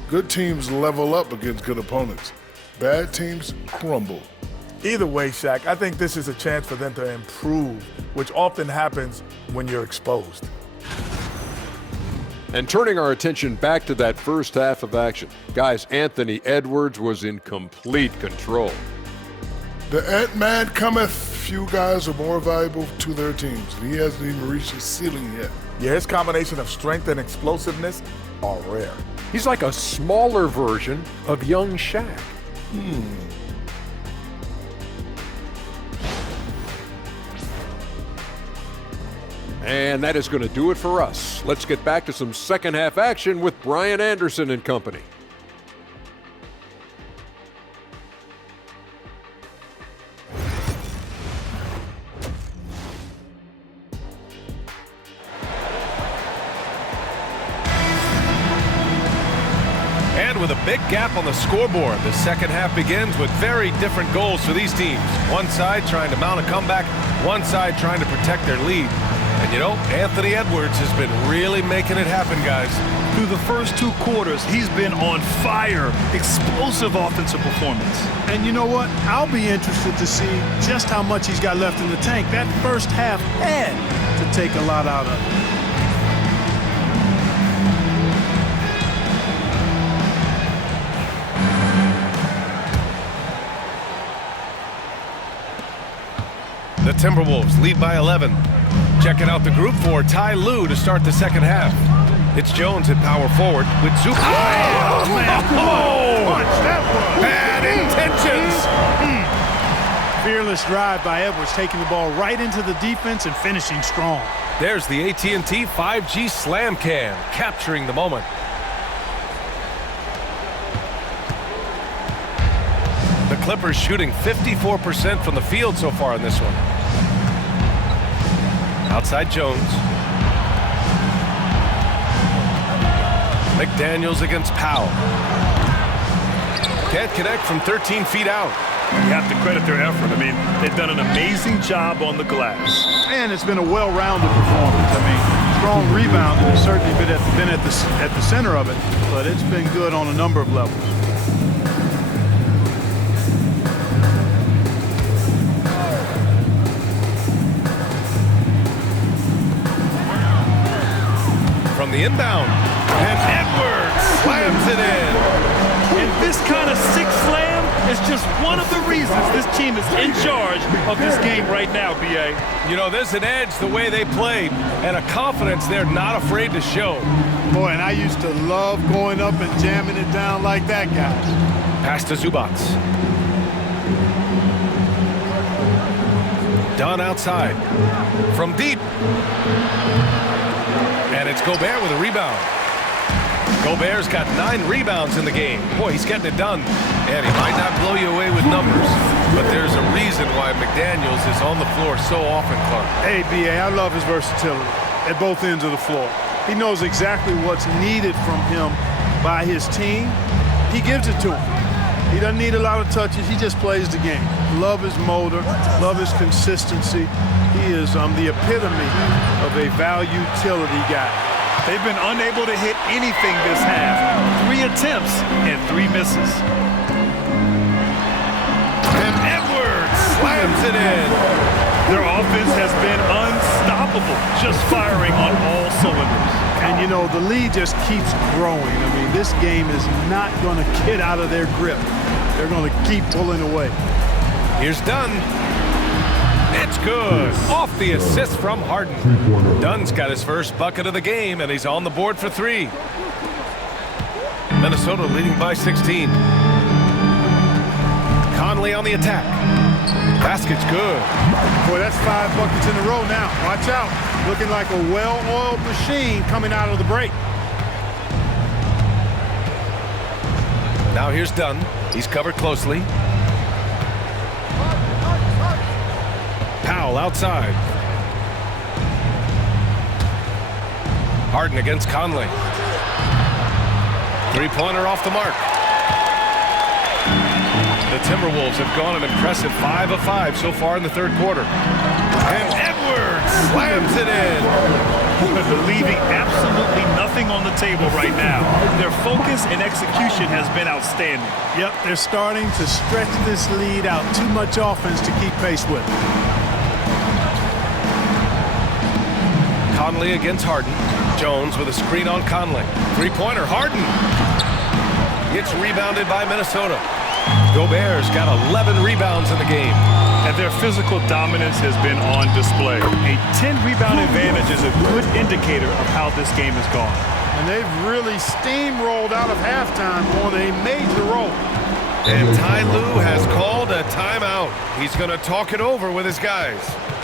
Good teams level up against good opponents. Bad teams crumble. Either way, Shaq, I think this is a chance for them to improve, which often happens when you're exposed. And turning our attention back to that first half of action, guys, Anthony Edwards was in complete control. The Ant-Man cometh. Few guys are more valuable to their teams. He hasn't even reached his ceiling yet. Yeah, his combination of strength and explosiveness are rare. He's like a smaller version of young Shaq. And that is going to do it for us. Let's get back to some second half action with Brian Anderson and company. And with a big gap on the scoreboard, the second half begins with very different goals for these teams. One side trying to mount a comeback, one side trying to protect their lead. And you know, Anthony Edwards has been really making it happen, guys. Through the first 2 quarters, he's been on fire. Explosive offensive performance. And you know what? I'll be interested to see just how much he's got left in the tank. That first half had to take a lot out of it. The Timberwolves lead by 11. Checking out the group for Ty Lue to start the second half. It's Jones at power forward with Zubac. Oh, man. Punch that one. Bad intentions. Fearless drive by Edwards, taking the ball right into the defense and finishing strong. There's the AT&T 5G Slam Cam, capturing the moment. The Clippers shooting 54% from the field so far in this one. Outside Jones. McDaniels against Powell. Can't connect from 13 feet out. You have to credit their effort. I mean, they've done an amazing job on the glass. And it's been a well-rounded performance. I mean, strong rebounding has certainly been at the center of it, but it's been good on a number of levels. From the inbound, and Edwards slams it in. And this kind of sick slam is just one of the reasons this team is in charge of this game right now, B.A. You know, there's an edge the way they played and a confidence they're not afraid to show. Boy, and I used to love going up and jamming it down like that, guys. Pass to Zubac. Dunn outside. From deep. And it's Gobert with a rebound. Gobert's got 9 rebounds in the game. Boy, he's getting it done. And he might not blow you away with numbers, but there's a reason why McDaniels is on the floor so often, Clark. Hey, B.A., I love his versatility at both ends of the floor. He knows exactly what's needed from him by his team. He gives it to him. He doesn't need a lot of touches. He just plays the game. Love his motor. Love his consistency. He is the epitome of a value-utility guy. They've been unable to hit anything this half. 3 attempts and 3 misses. And Edwards slams it in. Their offense has been unstoppable, just firing on all cylinders. And, you know, the lead just keeps growing. I mean, this game is not going to get out of their grip. They're going to keep pulling away. Here's Dunn. It's good. Off the assist from Harden. Dunn's got his first bucket of the game, and he's on the board for 3. Minnesota leading by 16. Conley on the attack. Basket's good. Boy, that's 5 buckets in a row now. Watch out. Looking like a well-oiled machine coming out of the break. Now here's Dunn. He's covered closely. Powell outside. Harden against Conley. 3-pointer off the mark. The Timberwolves have gone an impressive 5 of 5 so far in the third quarter. And Edwards slams it in. They're leaving absolutely nothing on the table right now. Their focus and execution has been outstanding. Yep, they're starting to stretch this lead out. Too much offense to keep pace with. Conley against Harden. Jones with a screen on Conley. Three-pointer, Harden. It's rebounded by Minnesota. Gobert's got 11 rebounds in the game. And their physical dominance has been on display. A 10-rebound advantage is a good indicator of how this game has gone. And they've really steamrolled out of halftime on a major roll. And Ty Lue has called a timeout. He's going to talk it over with his guys.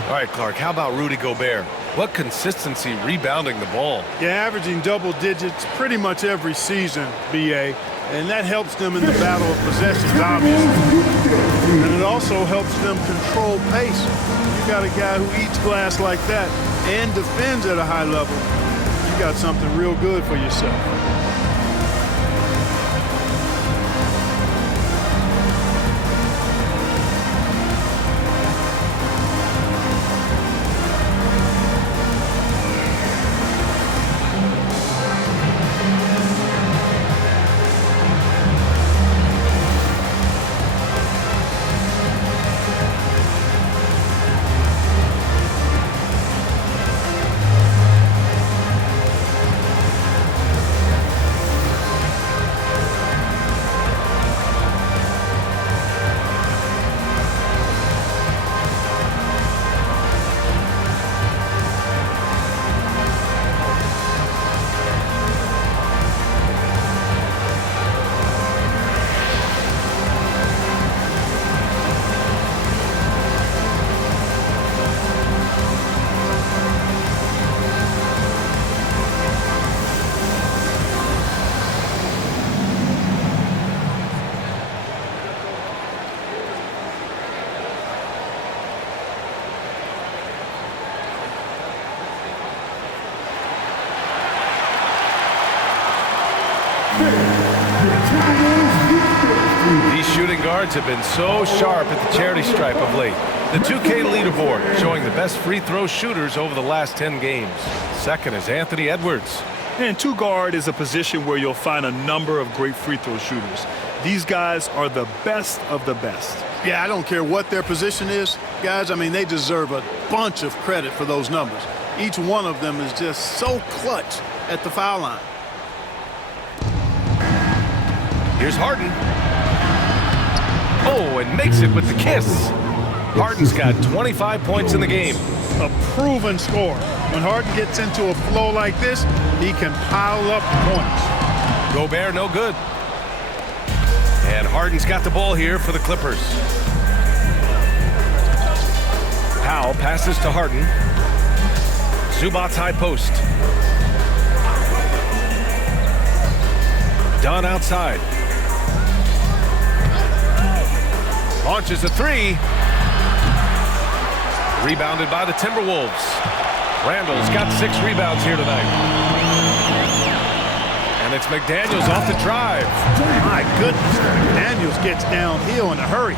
All right, Clark, how about Rudy Gobert? What consistency rebounding the ball. Yeah, averaging double digits pretty much every season, BA. And that helps them in the battle of possessions, obviously. And it also helps them control pace. You got a guy who eats glass like that and defends at a high level. You got something real good for yourself. These shooting guards have been so sharp at the charity stripe of late. The 2K leaderboard showing the best free throw shooters over the last 10 games. Second is Anthony Edwards. And two guard is a position where you'll find a number of great free throw shooters. These guys are the best of the best. Yeah, I don't care what their position is, guys. I mean, they deserve a bunch of credit for those numbers. Each one of them is just so clutch at the foul line. Here's Harden. Oh, and makes it with the kiss. Harden's got 25 points in the game. A proven scorer. When Harden gets into a flow like this, he can pile up points. Gobert no good. And Harden's got the ball here for the Clippers. Powell passes to Harden. Zubac's high post. Dunn outside. Launches a three. Rebounded by the Timberwolves. Randle's got 6 rebounds here tonight. And it's McDaniels off the drive. My goodness, McDaniels gets downhill in a hurry.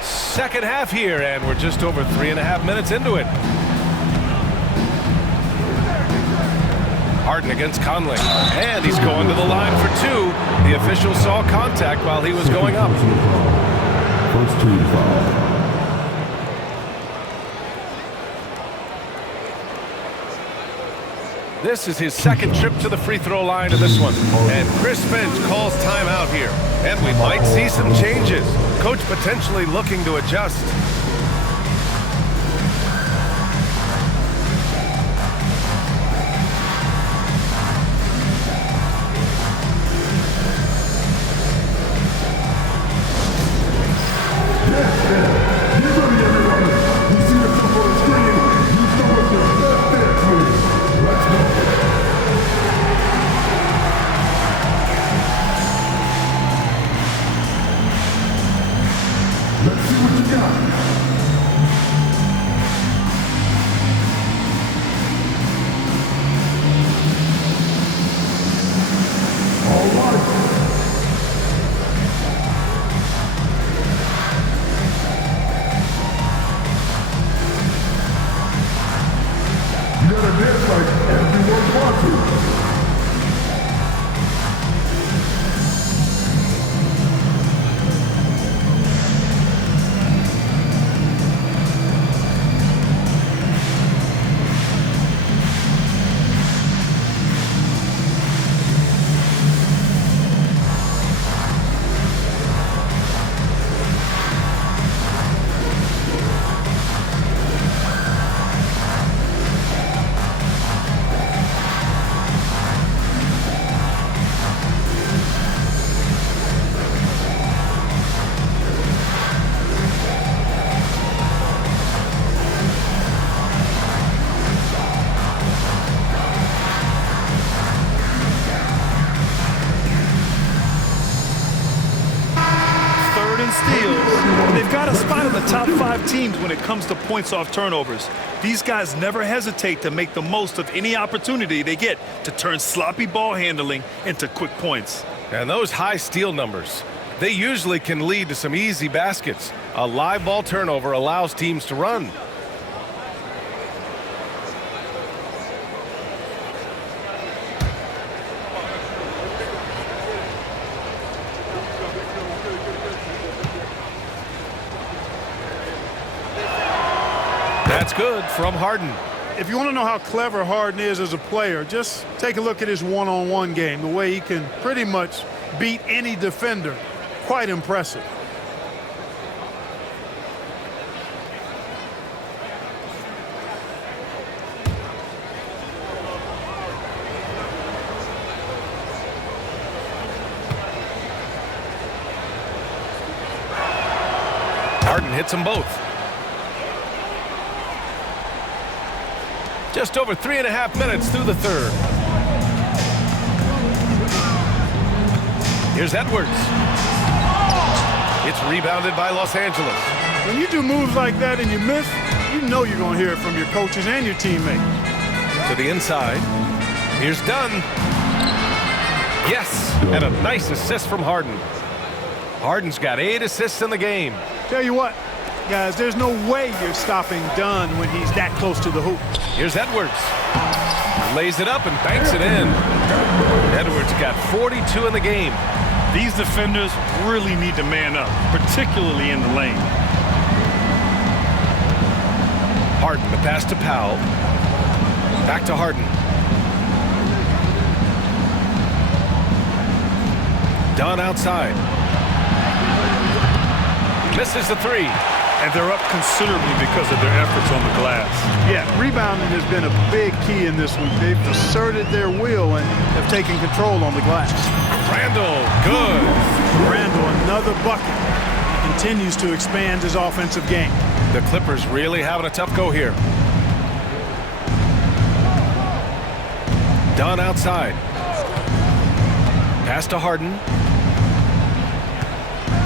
Second half here, and we're just over 3.5 minutes into it. Harden against Conley, and he's going to the line for 2. The official saw contact while he was going up. First team foul. This is his second trip to the free throw line of this one. And Chris Finch calls timeout here. And we might see some changes. Coach potentially looking to adjust. Let's see what you got. the top 5 teams when it comes to points off turnovers. These guys never hesitate to make the most of any opportunity they get to turn sloppy ball handling into quick points. And those high steal numbers, they usually can lead to some easy baskets. A live ball turnover allows teams to run. That's good from Harden. If you want to know how clever Harden is as a player, just take a look at his one-on-one game, the way he can pretty much beat any defender. Quite impressive. Harden hits them both. Just over 3.5 minutes through the third. Here's Edwards. It's rebounded by Los Angeles. When you do moves like that and you miss, you know you're going to hear it from your coaches and your teammates. To the inside. Here's Dunn. Yes, and a nice assist from Harden. Harden's got 8 assists in the game. Tell you what, guys, there's no way you're stopping Dunn when he's that close to the hoop. Here's Edwards. Lays it up and banks it in. Edwards got 42 in the game. These defenders really need to man up, particularly in the lane. Harden, the pass to Powell. Back to Harden. Dunn outside. Misses the 3. And they're up considerably because of their efforts on the glass. Yeah, rebounding has been a big key in this week. They've asserted their will and have taken control on the glass. Randle, good. Randle, another bucket. Continues to expand his offensive game. The Clippers really having a tough go here. Dunn outside. Pass to Harden.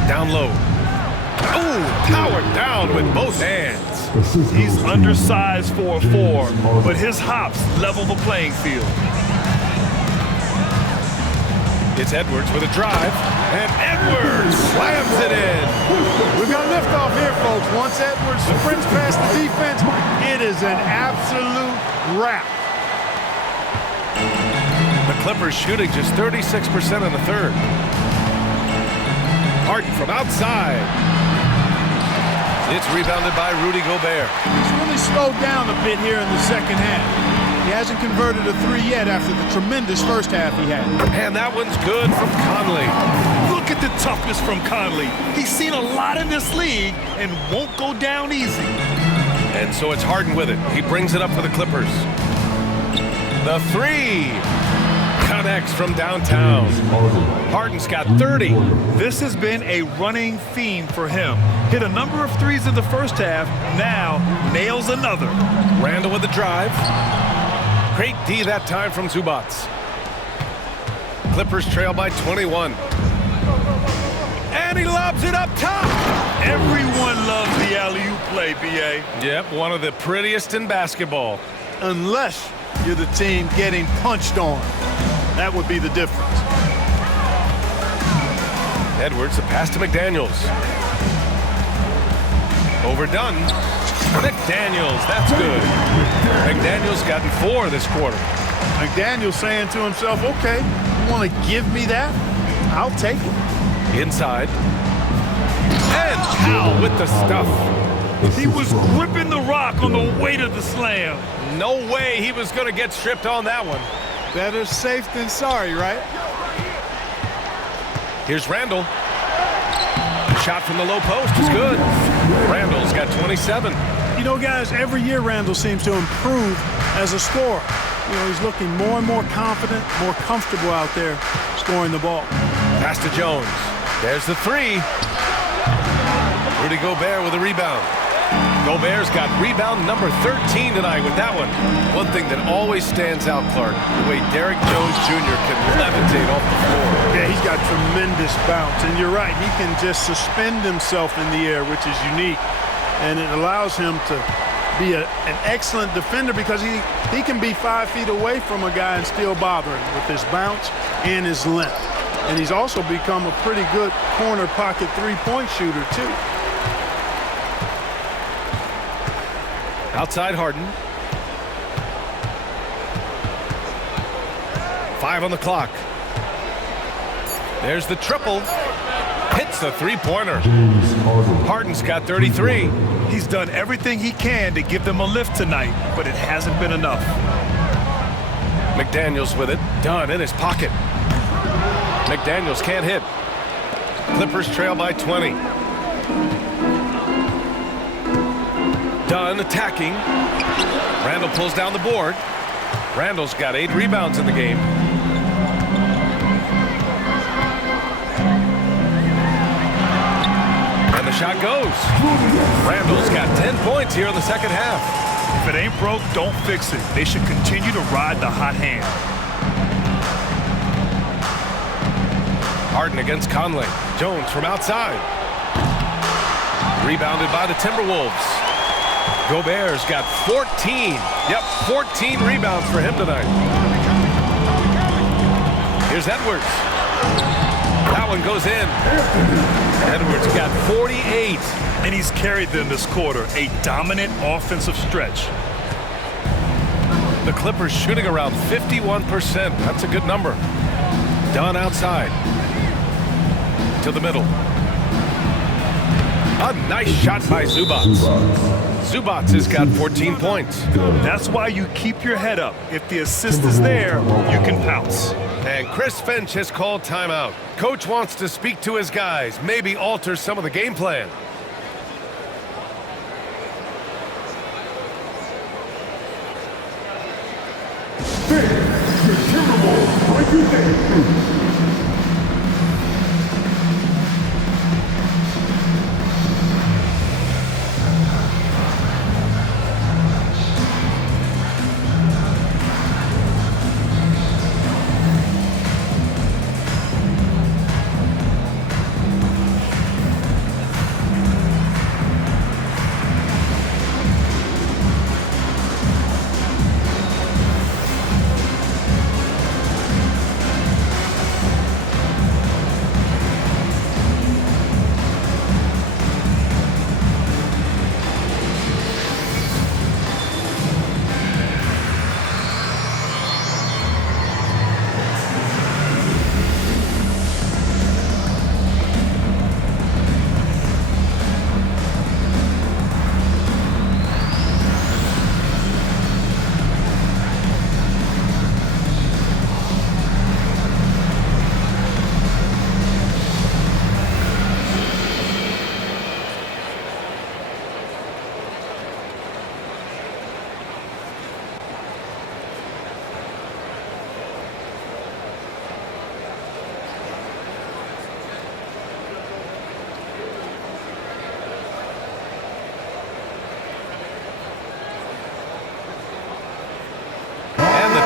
Down low. Oh, powered down with both hands. He's undersized for a 4, but his hops level the playing field. It's Edwards with a drive, and Edwards slams it in. We've got liftoff here, folks. Once Edwards sprints past the defense, it is an absolute wrap. The Clippers shooting just 36% in the third. Harden from outside. It's rebounded by Rudy Gobert. He's really slowed down a bit here in the second half. He hasn't converted a 3 yet after the tremendous first half he had. And that one's good from Conley. Look at the toughness from Conley. He's seen a lot in this league and won't go down easy. And so it's Harden with it. He brings it up for the Clippers. The 3 connects from downtown. Harden's got 30. This has been a running theme for him. Hit a number of 3s in the first half, now nails another. Randle with the drive. Great D that time from Zubac. Clippers trail by 21. And he lobs it up top. Everyone loves the alley-oop play, B.A. Yep, one of the prettiest in basketball. Unless you're the team getting punched on. That would be the difference. Edwards, the pass to McDaniels. Overdone. McDaniels, that's good. McDaniels gotten 4 this quarter. McDaniels saying to himself, okay, you want to give me that? I'll take it. Inside. And Powell with the stuff. He was gripping the rock on the weight of the slam. No way he was going to get stripped on that one. Better safe than sorry, right? Here's Randle. Shot from the low post is good. Randle's got 27. You know, guys, every year Randle seems to improve as a scorer. You know, he's looking more and more confident, more comfortable out there scoring the ball. Pass to Jones. There's the 3. Rudy Gobert with a rebound. Gobert's got rebound number 13 tonight with that one. One thing that always stands out, Clark, the way Derrick Jones Jr. can levitate off the floor. Yeah, he's got tremendous bounce. And you're right, he can just suspend himself in the air, which is unique. And it allows him to be an excellent defender because he can be 5 feet away from a guy and still bother him with his bounce and his length. And he's also become a pretty good corner pocket three-point shooter, too. Outside Harden. 5 on the clock. There's the triple. Hits the three-pointer. Harden's got 33. He's done everything he can to give them a lift tonight, but it hasn't been enough. McDaniels with it. Dunn in his pocket. McDaniels can't hit. Clippers trail by 20. Dunn attacking. Randle pulls down the board. Randle's got 8 rebounds in the game. And the shot goes. Randle's got 10 points here in the second half. If it ain't broke, don't fix it. They should continue to ride the hot hand. Harden against Conley. Jones from outside. Rebounded by the Timberwolves. Gobert's got 14. Yep, 14 rebounds for him tonight. Here's Edwards. That one goes in. Edwards got 48. And he's carried them this quarter. A dominant offensive stretch. The Clippers shooting around 51%. That's a good number. Dunn outside. To the middle. A nice shot by Zubac. Zubac has got 14 points. That's why you keep your head up. If the assist is there, you can pounce. And Chris Finch has called timeout. Coach wants to speak to his guys, maybe alter some of the game plan. The Timberwolves breaking through.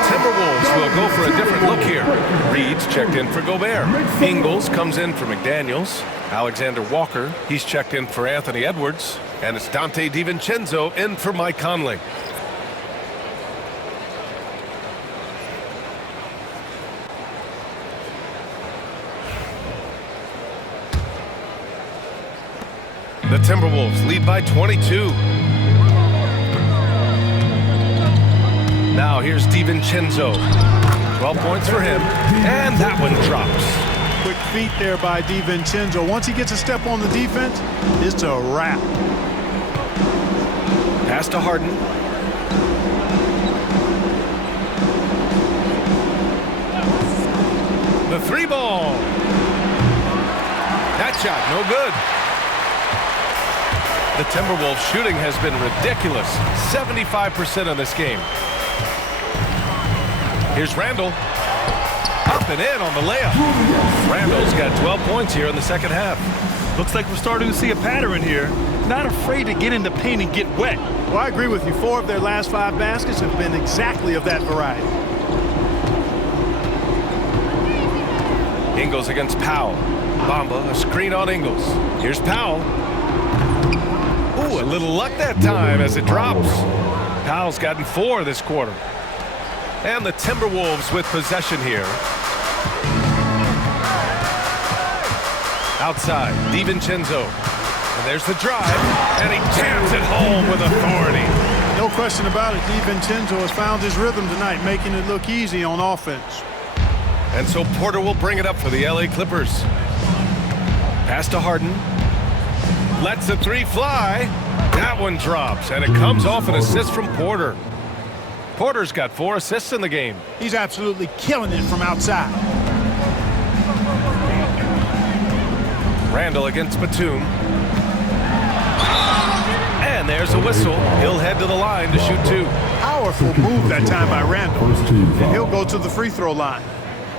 Timberwolves will go for a different look here. Reed's checked in for Gobert. Ingles comes in for McDaniels. Alexander Walker, he's checked in for Anthony Edwards. And it's Dante DiVincenzo in for Mike Conley. The Timberwolves lead by 22. Now here's DiVincenzo. 12 points for him, and that one drops. Quick feet there by DiVincenzo. Once he gets a step on the defense, it's a wrap. Pass to Harden. The three ball. That shot, no good. The Timberwolves shooting has been ridiculous. 75% in this game. Here's Randle. Up and in on the layup. Randle's got 12 points here in the second half. Looks like we're starting to see a pattern here. not afraid to get in the paint and get wet. Well, I agree with you. 4 of their last 5 baskets have been exactly of that variety. Ingles against Powell. Bamba, a screen on Ingles. Here's Powell. Ooh, a little luck that time as it drops. Powell's gotten 4 this quarter. And the Timberwolves with possession here. Outside, DiVincenzo. And there's the drive, and he jams it home with authority. No question about it. DiVincenzo has found his rhythm tonight, making it look easy on offense. And so Porter will bring it up for the LA Clippers. Pass to Harden. Lets the 3 fly. That one drops, and it comes off an assist from Porter. Porter's got 4 assists in the game. He's absolutely killing it from outside. Randle against Batum. And there's a whistle. He'll head to the line to shoot 2. Powerful move that time by Randle. And he'll go to the free throw line.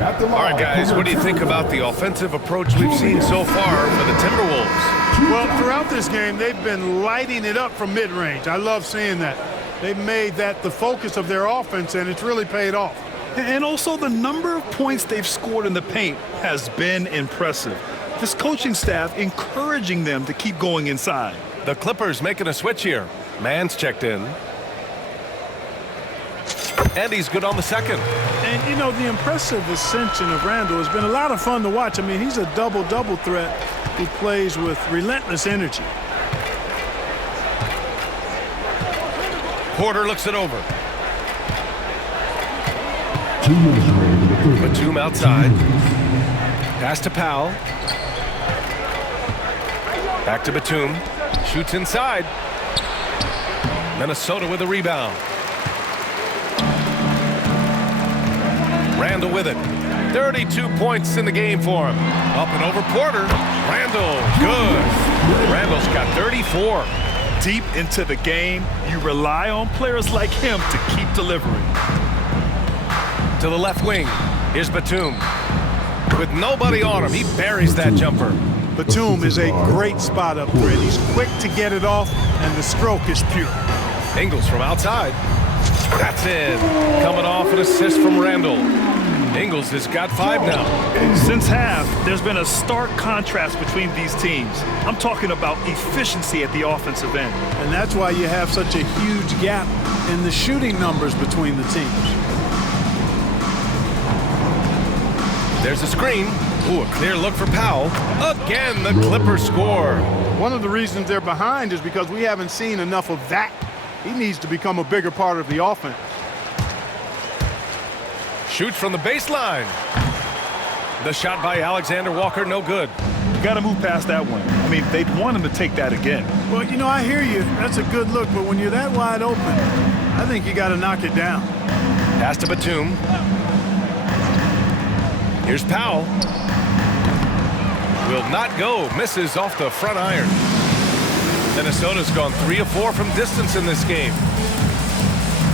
All right, guys, what do you think about the offensive approach we've seen so far for the Timberwolves? Well, throughout this game, they've been lighting it up from mid-range. I love seeing that. They've made that the focus of their offense, and it's really paid off. And also the number of points they've scored in the paint has been impressive. This coaching staff encouraging them to keep going inside. The Clippers making a switch here. Mann's checked in. And he's good on the second. And, you know, the impressive ascension of Randle has been a lot of fun to watch. I mean, he's a double-double threat who plays with relentless energy. Porter looks it over. Batum outside. Pass to Powell. Back to Batum. Shoots inside. Minnesota with a rebound. Randle with it. 32 points in the game for him. Up and over Porter. Randle, good. Randle's got 34. Deep into the game, you rely on players like him to keep delivering. To the left wing. Here's Batum. With nobody on him, he buries that jumper. Batum is a great spot up threat. He's quick to get it off, and the stroke is pure. Ingles from outside. That's in. Coming off an assist from Randle. Ingles has got 5 now. Since half, there's been a stark contrast between these teams. I'm talking about efficiency at the offensive end. And that's why you have such a huge gap in the shooting numbers between the teams. There's a screen. Ooh, a clear look for Powell. Again, the Clippers score. One of the reasons they're behind is because we haven't seen enough of that. He needs to become a bigger part of the offense. Shoots from the baseline. The shot by Alexander Walker, no good. Got to move past that one. I mean, they'd want him to take that again. Well, you know, I hear you. That's a good look, but when you're that wide open, I think you got to knock it down. Pass to Batum. Here's Powell. Will not go. Misses off the front iron. Minnesota's gone 3 of 4 from distance in this game.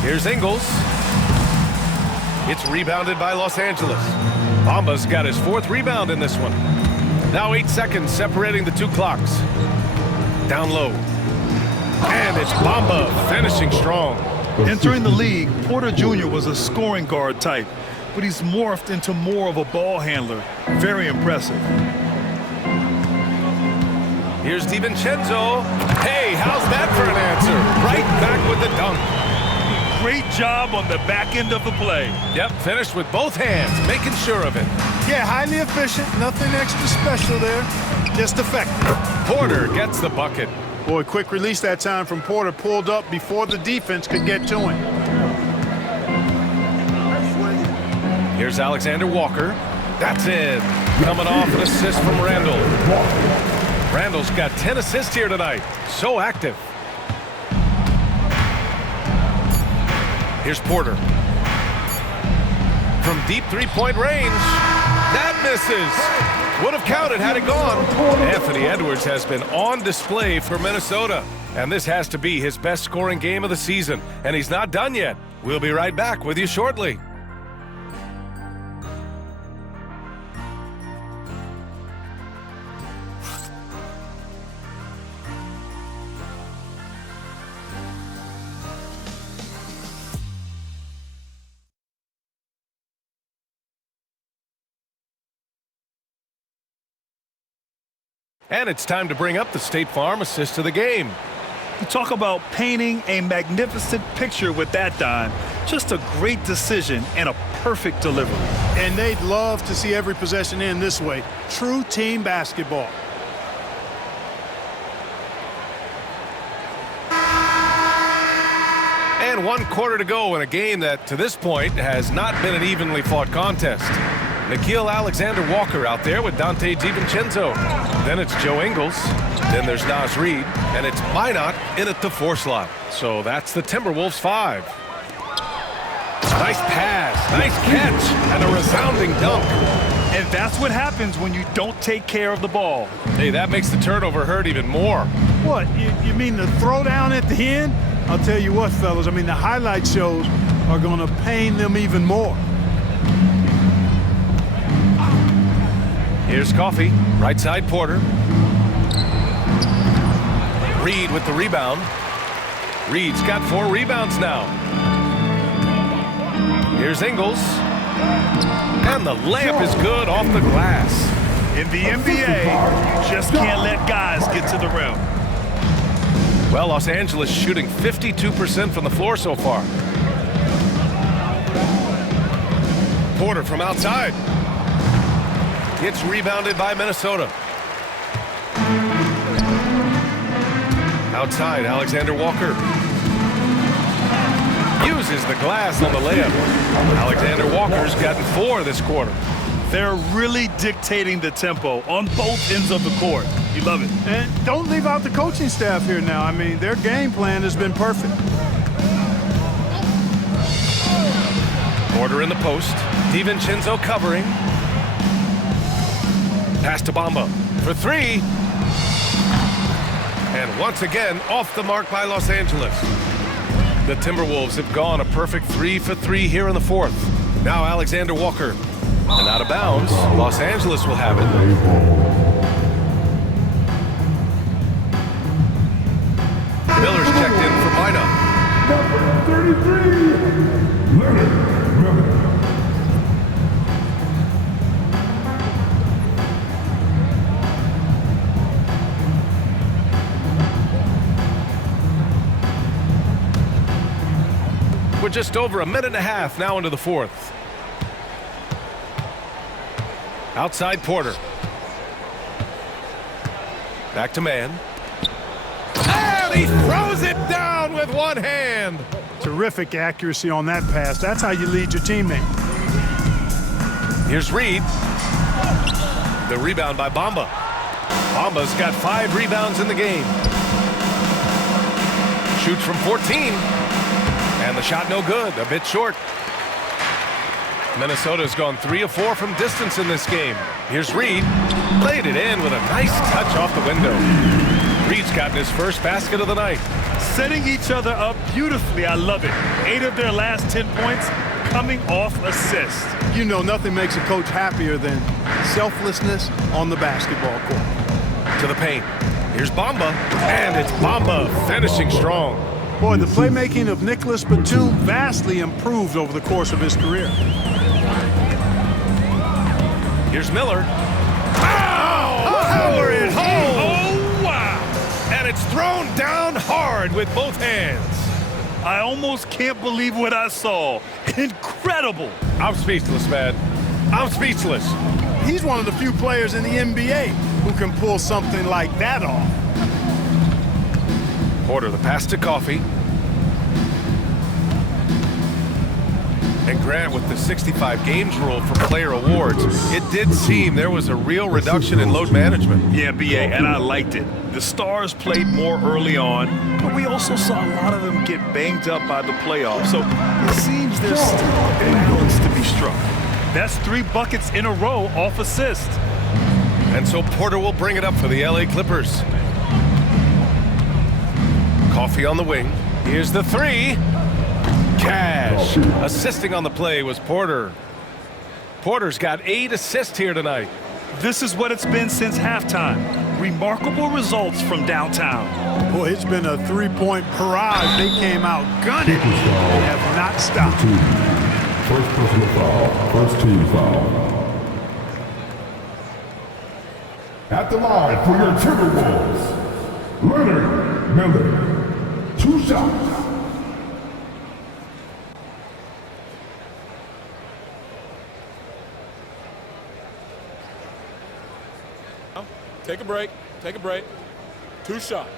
Here's Ingles. It's rebounded by Los Angeles. Bamba's got his 4th rebound in this one. Now 8 seconds separating the 2 clocks. Down low. And it's Bamba finishing strong. Entering the league, Porter Jr. was a scoring guard type, but he's morphed into more of a ball handler. Very impressive. Here's DiVincenzo. Hey, how's that for an answer? Right back with the dunk. Great job on the back end of the play. Yep, finished with both hands, making sure of it. Yeah, highly efficient. Nothing extra special there. Just effective. Porter gets the bucket. Boy, quick release that time from Porter. Pulled up before the defense could get to him. Here's Alexander Walker. That's in. Coming off an assist from Randle. Randle's got 10 assists here tonight. So active. Here's Porter. From deep three-point range. That misses. Would have counted had it gone. Anthony Edwards has been on display for Minnesota. And this has to be his best scoring game of the season. And he's not done yet. We'll be right back with you shortly. And it's time to bring up the State Farm assist of the game. You talk about painting a magnificent picture with that dime. Just a great decision and a perfect delivery. And they'd love to see every possession end this way. True team basketball. And 1 quarter to go in a game that, to this point, has not been an evenly fought contest. Nickeil Alexander-Walker out there with Dante DiVincenzo. Then it's Joe Ingles. Then there's Naz Reid. And it's Minot in at the 4 slot. So that's the Timberwolves 5. Nice pass, nice catch, and a resounding dunk. And that's what happens when you don't take care of the ball. Hey, that makes the turnover hurt even more. What, you mean the throwdown at the end? I'll tell you what, fellas, I mean, the highlight shows are going to pain them even more. Here's Coffey, right side Porter. Reid with the rebound. Reid's got 4 rebounds now. Here's Ingles. And the layup is good off the glass. In the NBA, you just can't let guys get to the rim. Well, Los Angeles shooting 52% from the floor so far. Porter from outside. Gets rebounded by Minnesota. Outside, Alexander Walker. Uses the glass on the layup. Alexander Walker's gotten 4 this quarter. They're really dictating the tempo on both ends of the court. You love it. And don't leave out the coaching staff here now. I mean, their game plan has been perfect. Porter in the post. DiVincenzo covering. Pass to Bamba for 3. And once again, off the mark by Los Angeles. The Timberwolves have gone a perfect 3 for 3 here in the 4th. Now Alexander Walker. And out of bounds, Los Angeles will have it. Miller's checked in for Minot. Number 33, Leonard. We're just over a minute and a half now into the 4th. Outside Porter. Back to man. And he throws it down with one hand. Terrific accuracy on that pass. That's how you lead your teammate. Here's Reid. The rebound by Bamba. Bamba's got 5 rebounds in the game. Shoots from 14. And the shot no good, a bit short. Minnesota's gone 3 of 4 from distance in this game. Here's Reid. Laid it in with a nice touch off the window. Reid's gotten his first basket of the night. Setting each other up beautifully. I love it. 8 of their last 10 points coming off assists. You know, nothing makes a coach happier than selflessness on the basketball court. To the paint. Here's Bamba. And it's Bamba finishing strong. Boy, the playmaking of Nicholas Batum vastly improved over the course of his career. Here's Miller. Hammer it home! Oh, wow! And it's thrown down hard with both hands. I almost can't believe what I saw. Incredible! I'm speechless, man. I'm speechless. He's one of the few players in the NBA who can pull something like that off. Porter, the pass to Coffey. And Grant with the 65 games rule for player awards. It did seem there was a real reduction in load management. Yeah, BA, and I liked it. The stars played more early on, but we also saw a lot of them get banged up by the playoffs. So it seems there's still a balance to be struck. That's 3 buckets in a row off assist. And so Porter will bring it up for the LA Clippers. Coffey on the wing. Here's the 3. Cash. Assisting on the play was Porter. Porter's got 8 assists here tonight. This is what it's been since halftime. Remarkable results from downtown. Boy, it's been a 3-point barrage. They came out gunning and have not stopped. First personal foul, first team foul. At the line for your Timberwolves, Leonard Miller. 2 shots. Take a break. Take a break. 2 shots.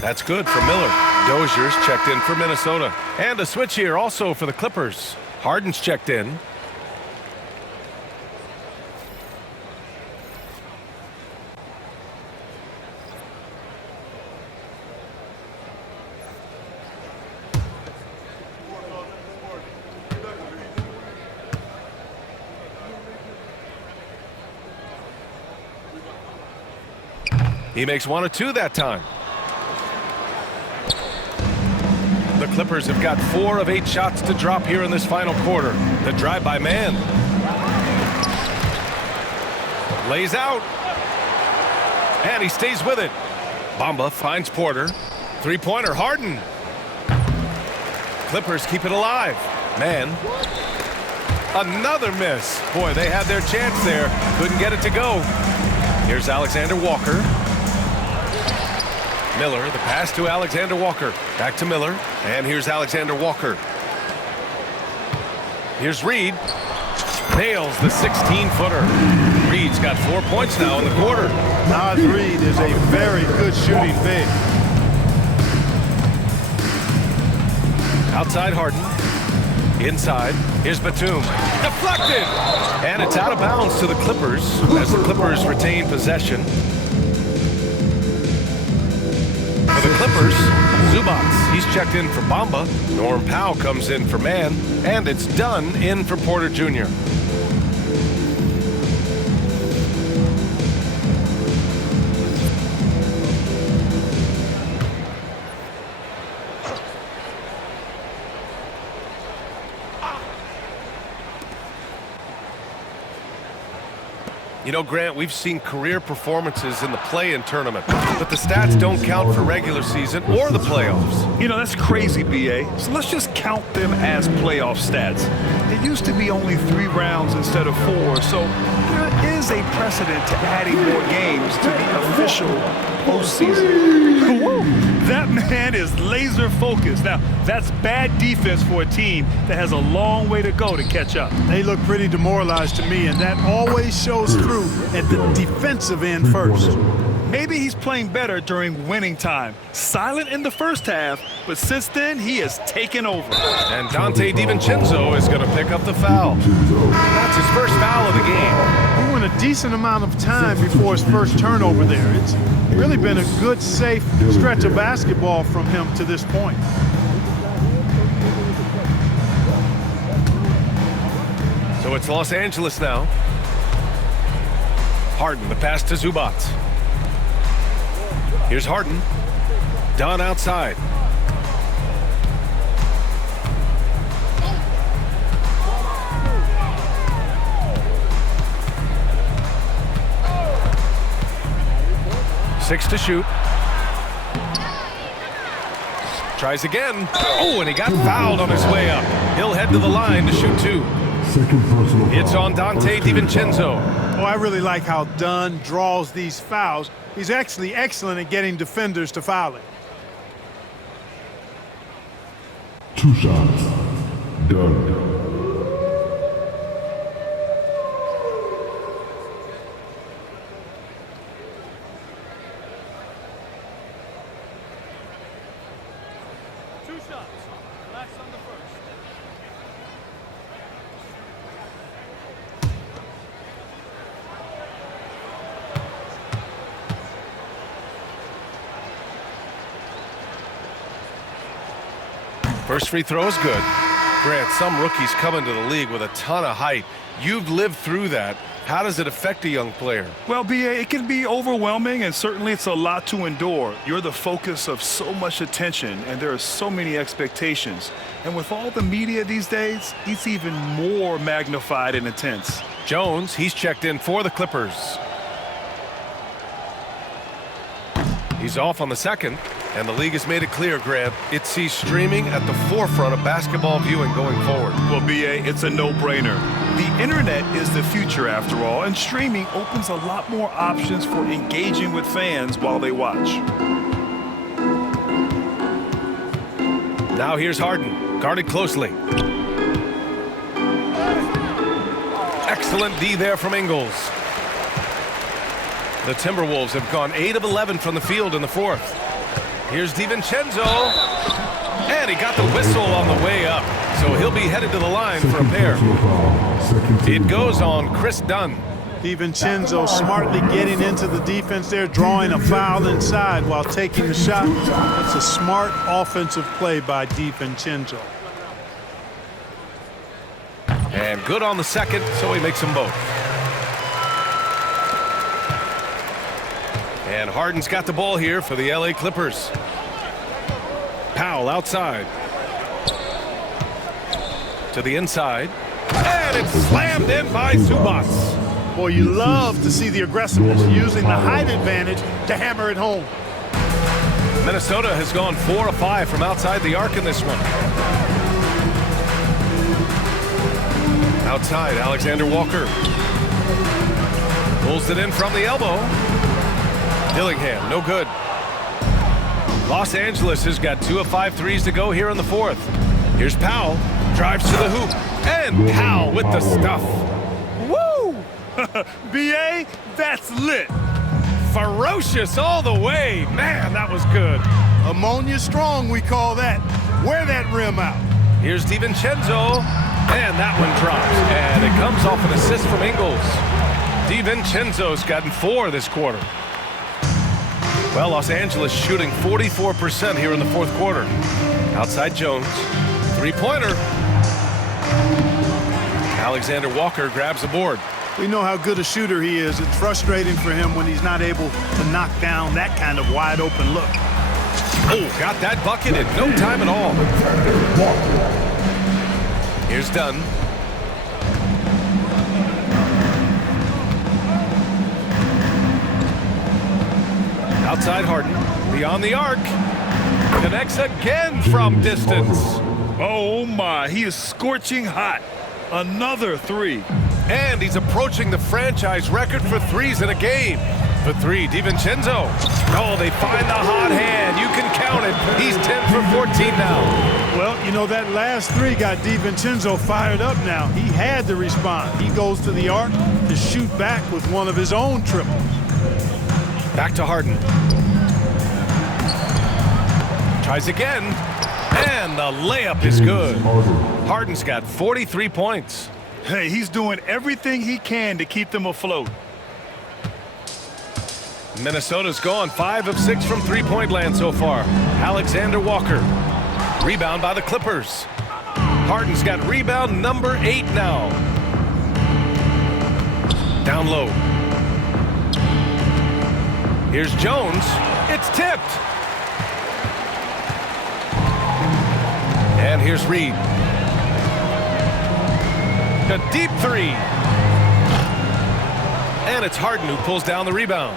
That's good for Miller. Dozier's checked in for Minnesota. And a switch here also for the Clippers. Harden's checked in. He makes 1 of 2 that time. The Clippers have got 4 of 8 shots to drop here in this final quarter. The drive by man. Lays out. And he stays with it. Bamba finds Porter. 3-pointer, Harden. Clippers keep it alive. Man. Another miss. Boy, they had their chance there. Couldn't get it to go. Here's Alexander Walker. Miller, the pass to Alexander Walker. Back to Miller, and here's Alexander Walker. Here's Reed. Nails the 16-footer. Reed's got 4 points now in the quarter. Naz Reid is a very good shooting big. Outside Harden. Inside. Here's Batum. Deflected! And it's out of bounds to the Clippers as the Clippers retain possession. For the Clippers, Zubats, he's checked in for Bamba. Norm Powell comes in for man. And it's Dunn in for Porter Jr. You know, Grant, we've seen career performances in the play-in tournament, but the stats don't count for regular season or the playoffs. You know, that's crazy, B.A. So let's just count them as playoff stats. It used to be only 3 rounds instead of 4, so there is a precedent to adding more games to the official postseason. Woo! That man is laser focused. Now, that's bad defense for a team that has a long way to go to catch up. They look pretty demoralized to me, and that always shows through at the defensive end first. Maybe he's playing better during winning time. Silent in the first half, but since then, he has taken over. And Dante DiVincenzo is going to pick up the foul. That's his first foul of the game. He went a decent amount of time before his first turnover there. It's really been a good, safe stretch of basketball from him to this point. So it's Los Angeles now. Harden, the pass to Zubats. Here's Harden. Dunn outside. Six to shoot. Tries again. Oh, and he got fouled on his way up. He'll head to the line to shoot 2. It's on Dante DiVincenzo. Oh, I really like how Dunn draws these fouls. He's actually excellent at getting defenders to foul it. 2 shots. Done. First free throw is good. Grant, some rookies come into the league with a ton of height. You've lived through that. How does it affect a young player? Well, B.A., it can be overwhelming, and certainly it's a lot to endure. You're the focus of so much attention, and there are so many expectations. And with all the media these days, it's even more magnified and intense. Jones, he's checked in for the Clippers. He's off on the second. And the league has made it clear, Grant, it sees streaming at the forefront of basketball viewing going forward. Well, B.A., it's a no-brainer. The internet is the future, after all, and streaming opens a lot more options for engaging with fans while they watch. Now here's Harden, guarded closely. Excellent D there from Ingles. The Timberwolves have gone 8 of 11 from the field in the fourth. Here's DiVincenzo, and he got the whistle on the way up, so he'll be headed to the line for a pair. It goes on Chris Dunn. DiVincenzo smartly getting into the defense there, drawing a foul inside while taking the shot. That's a smart offensive play by DiVincenzo. And good on the second, so he makes them both. And Harden's got the ball here for the LA Clippers. Powell outside. To the inside. And it's slammed in by Zubac. Boy, you love to see the aggressiveness, using the height advantage to hammer it home. Minnesota has gone 4 of 5 from outside the arc in this one. Outside, Alexander Walker. Pulls it in from the elbow. Dillingham, no good. Los Angeles has got 2 of 5 threes to go here in the fourth. Here's Powell, drives to the hoop, and Powell with the stuff. Woo! B.A., that's lit. Ferocious all the way. Man, that was good. Ammonia strong, we call that. Wear that rim out. Here's DiVincenzo, and that one drops. And it comes off an assist from Ingles. DiVincenzo's gotten 4 this quarter. Well, Los Angeles shooting 44% here in the fourth quarter. Outside Jones. Three-pointer. Alexander Walker grabs the board. We know how good a shooter he is. It's frustrating for him when he's not able to knock down that kind of wide-open look. Oh, got that bucket in no time at all. Here's Dunn. Outside Harden, beyond the arc, connects again from distance. Oh my, he is scorching hot. Another 3. And he's approaching the franchise record for threes in a game. For 3, DiVincenzo. Oh, they find the hot hand. You can count it. He's 10 for 14 now. Well, you know, that last 3 got DiVincenzo fired up now. He had to respond. He goes to the arc to shoot back with one of his own triples. Back to Harden. Tries again. And the layup is good. Harden's got 43 points. Hey, he's doing everything he can to keep them afloat. Minnesota's gone 5 of 6 from three-point land so far. Alexander Walker. Rebound by the Clippers. Harden's got rebound number 8 now. Down low. Here's Jones. It's tipped. And here's Reed. A deep 3. And it's Harden who pulls down the rebound.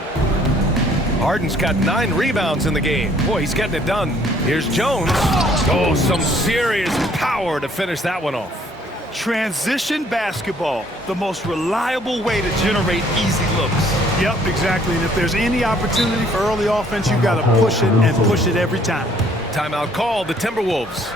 Harden's got 9 rebounds in the game. Boy, he's getting it done. Here's Jones. Oh, some serious power to finish that one off. Transition basketball, the most reliable way to generate easy looks. Yep, exactly. And if there's any opportunity for early offense, you've got to push it and push it every time. Timeout called, the Timberwolves.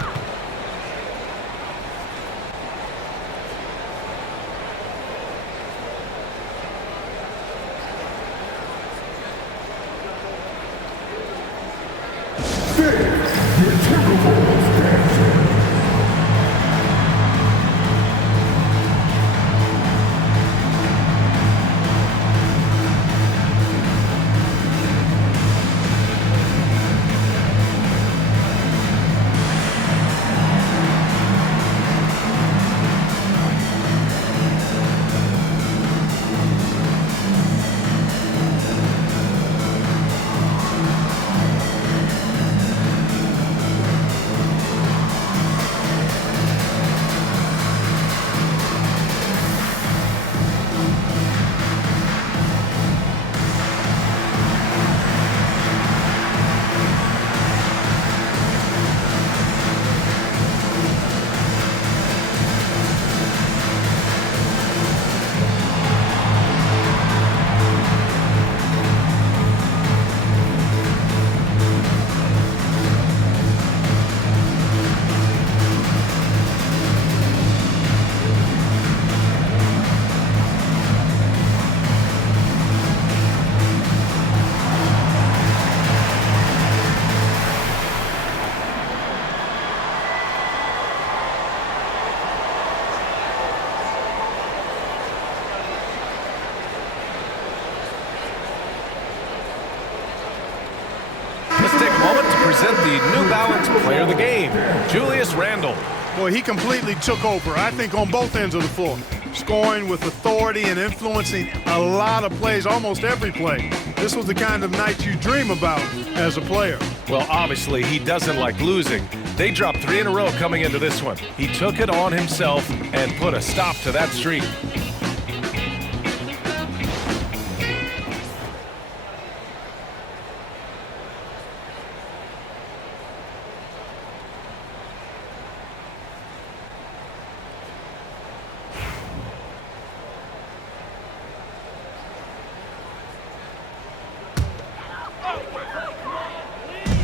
present the New Balance Player of the Game, Julius Randle. Boy, he completely took over, I think, on both ends of the floor. Scoring with authority and influencing a lot of plays, almost every play. This was the kind of night you dream about as a player. Well, obviously, he doesn't like losing. They dropped 3 in a row coming into this one. He took it on himself and put a stop to that streak.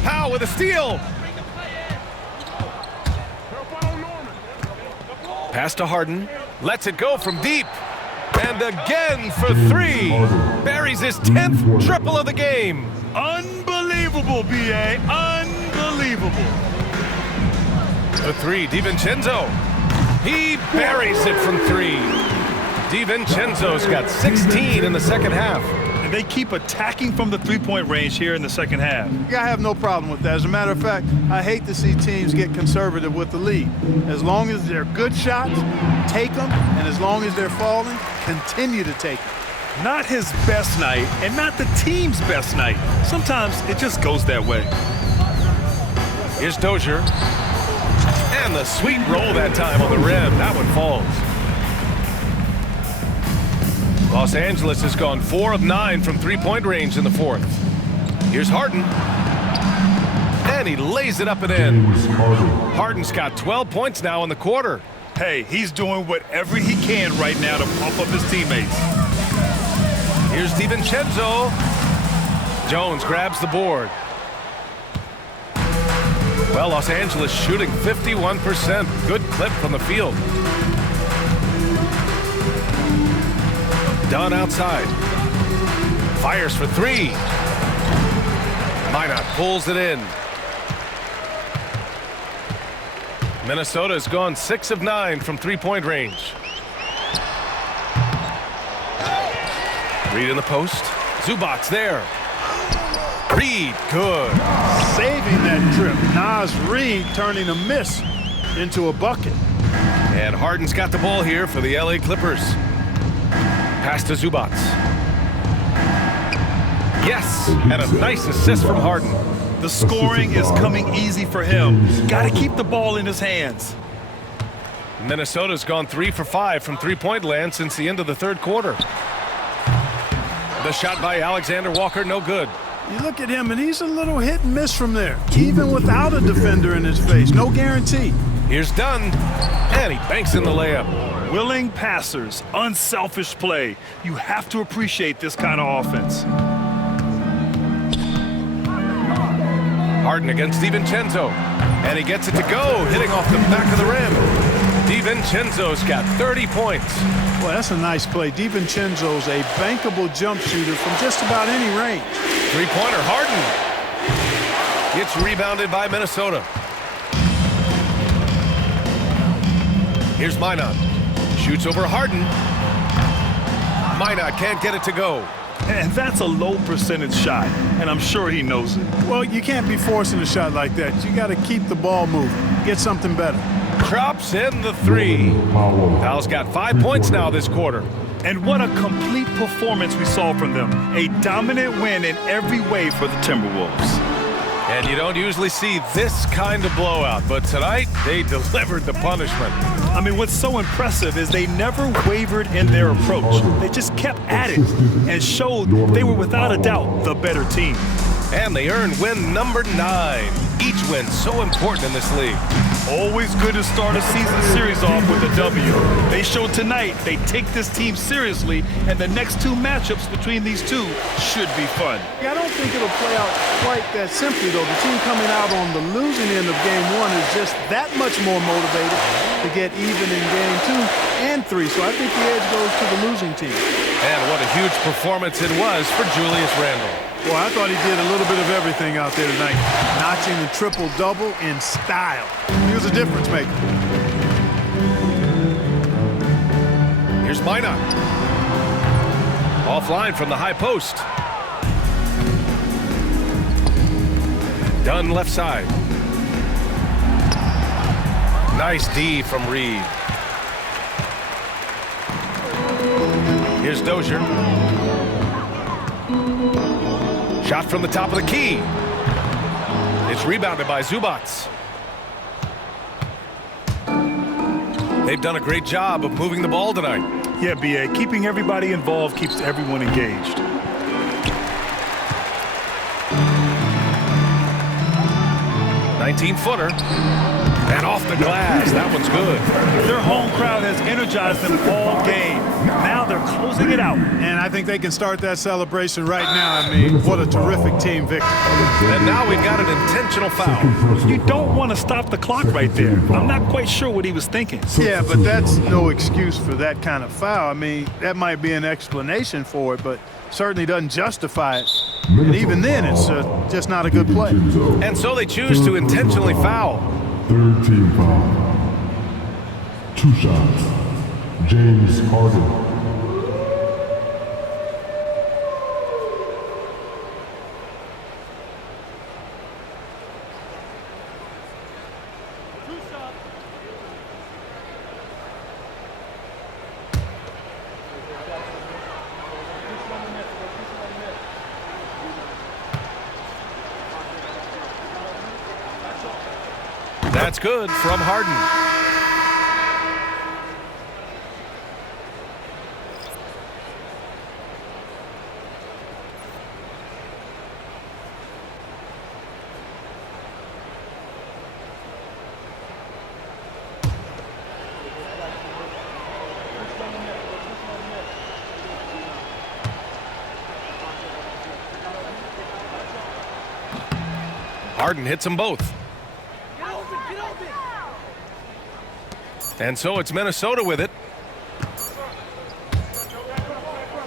Powell with a steal. Pass to Harden. Lets it go from deep. And again for 3. Buries his 10th triple of the game. Unbelievable, B.A. Unbelievable. The 3, DiVincenzo. He buries it from 3. DiVincenzo's got 16 in the second half. And they keep attacking from the three-point range here in the second half. I have no problem with that. As a matter of fact, I hate to see teams get conservative with the lead. As long as they're good shots, take them. And as long as they're falling, continue to take them. Not his best night, and not the team's best night. Sometimes it just goes that way. Here's Dozier. And the sweet roll that time on the rim. That one falls. Los Angeles has gone 4 of 9 from three-point range in the 4th. Here's Harden. And he lays it up and in. Harden's got 12 points now in the quarter. Hey, he's doing whatever he can right now to pump up his teammates. Here's DiVincenzo. Jones grabs the board. Well, Los Angeles shooting 51%. Good clip from the field. Dunn outside. Fires for 3. Minot pulls it in. Minnesota's gone 6 of 9 from three-point range. Reed in the post. Zubac's there. Reed, good. Saving that trip. Nas Reed turning a miss into a bucket. And Harden's got the ball here for the LA Clippers. Pass to Zubac. Yes, and a nice assist from Harden. The scoring is coming easy for him. Got to keep the ball in his hands. Minnesota's gone 3 for 5 from three-point land since the end of the 3rd quarter. The shot by Alexander Walker, no good. You look at him, and he's a little hit and miss from there, even without a defender in his face. No guarantee. Here's Dunn, and he banks in the layup. Willing passers, unselfish play. You have to appreciate this kind of offense. Harden against DiVincenzo, and he gets it to go, hitting off the back of the rim. DiVincenzo's got 30 points. Well, that's a nice play. DiVincenzo's a bankable jump shooter from just about any range. Three-pointer, Harden. Gets rebounded by Minnesota. Here's Minot. Shoots over Harden. Minot can't get it to go. And that's a low percentage shot, and I'm sure he knows it. Well, you can't be forcing a shot like that. You got to keep the ball moving. Get something better. Drops in the 3. Powell's got 5 points now this quarter. And what a complete performance we saw from them. A dominant win in every way for the Timberwolves. And you don't usually see this kind of blowout, but tonight they delivered the punishment. I mean, what's so impressive is they never wavered in their approach. They just kept at it and showed they were without a doubt the better team. And they earned win number 9. Each win so important in this league. Always good to start a season series off with a W. They showed tonight they take this team seriously, and the next 2 matchups between these two should be fun. Yeah, I don't think it'll play out quite that simply, though. The team coming out on the losing end of Game 1 is just that much more motivated to get even in Game 2 and 3. So I think the edge goes to the losing team. And what a huge performance it was for Julius Randle. Well, I thought he did a little bit of everything out there tonight, notching the triple-double in style. He was a difference maker. Here's Minot. Offline from the high post. Dunn left side. Nice D from Reed. Here's Dozier. Shot from the top of the key. It's rebounded by Zubac. They've done a great job of moving the ball tonight. Yeah, B.A. Keeping everybody involved keeps everyone engaged. Footer and off the glass. That one's good. Their home crowd has energized them all game. Now they're closing it out. And I think they can start that celebration right now. I mean, what a terrific team victory. And now we've got an intentional foul. You don't want to stop the clock right there. I'm not quite sure what he was thinking. Yeah, but that's no excuse for that kind of foul. I mean, that might be an explanation for it, but certainly doesn't justify it. And even then, it's just not a good play. And so they choose to intentionally foul. Third team foul. 2 shots. James Harden. That's good from Harden. Harden hits them both. And so it's Minnesota with it.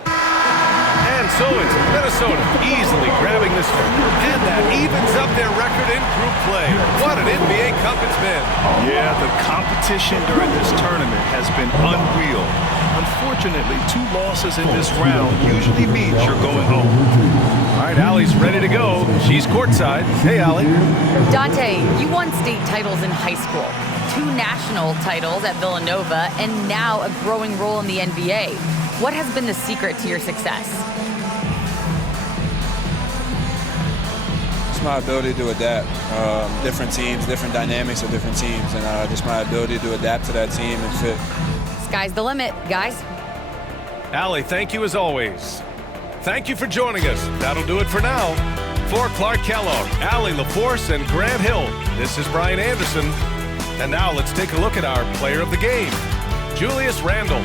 And so it's Minnesota easily grabbing this one. And that evens up their record in group play. What an NBA Cup it's been. Yeah, the competition during this tournament has been unreal. Unfortunately, 2 losses in this round usually means you're going home. All right, Allie's ready to go. She's courtside. Hey, Allie. Dante, you won state titles in high school, 2 national titles at Villanova, and now a growing role in the NBA. What has been the secret to your success? It's my ability to adapt. Different teams, different dynamics of different teams, and just my ability to adapt to that team and fit. Sky's the limit, guys. Allie, thank you as always. Thank you for joining us. That'll do it for now. For Clark Kellogg, Allie LaForce, and Grant Hill, this is Brian Anderson. And now let's take a look at our player of the game, Julius Randle.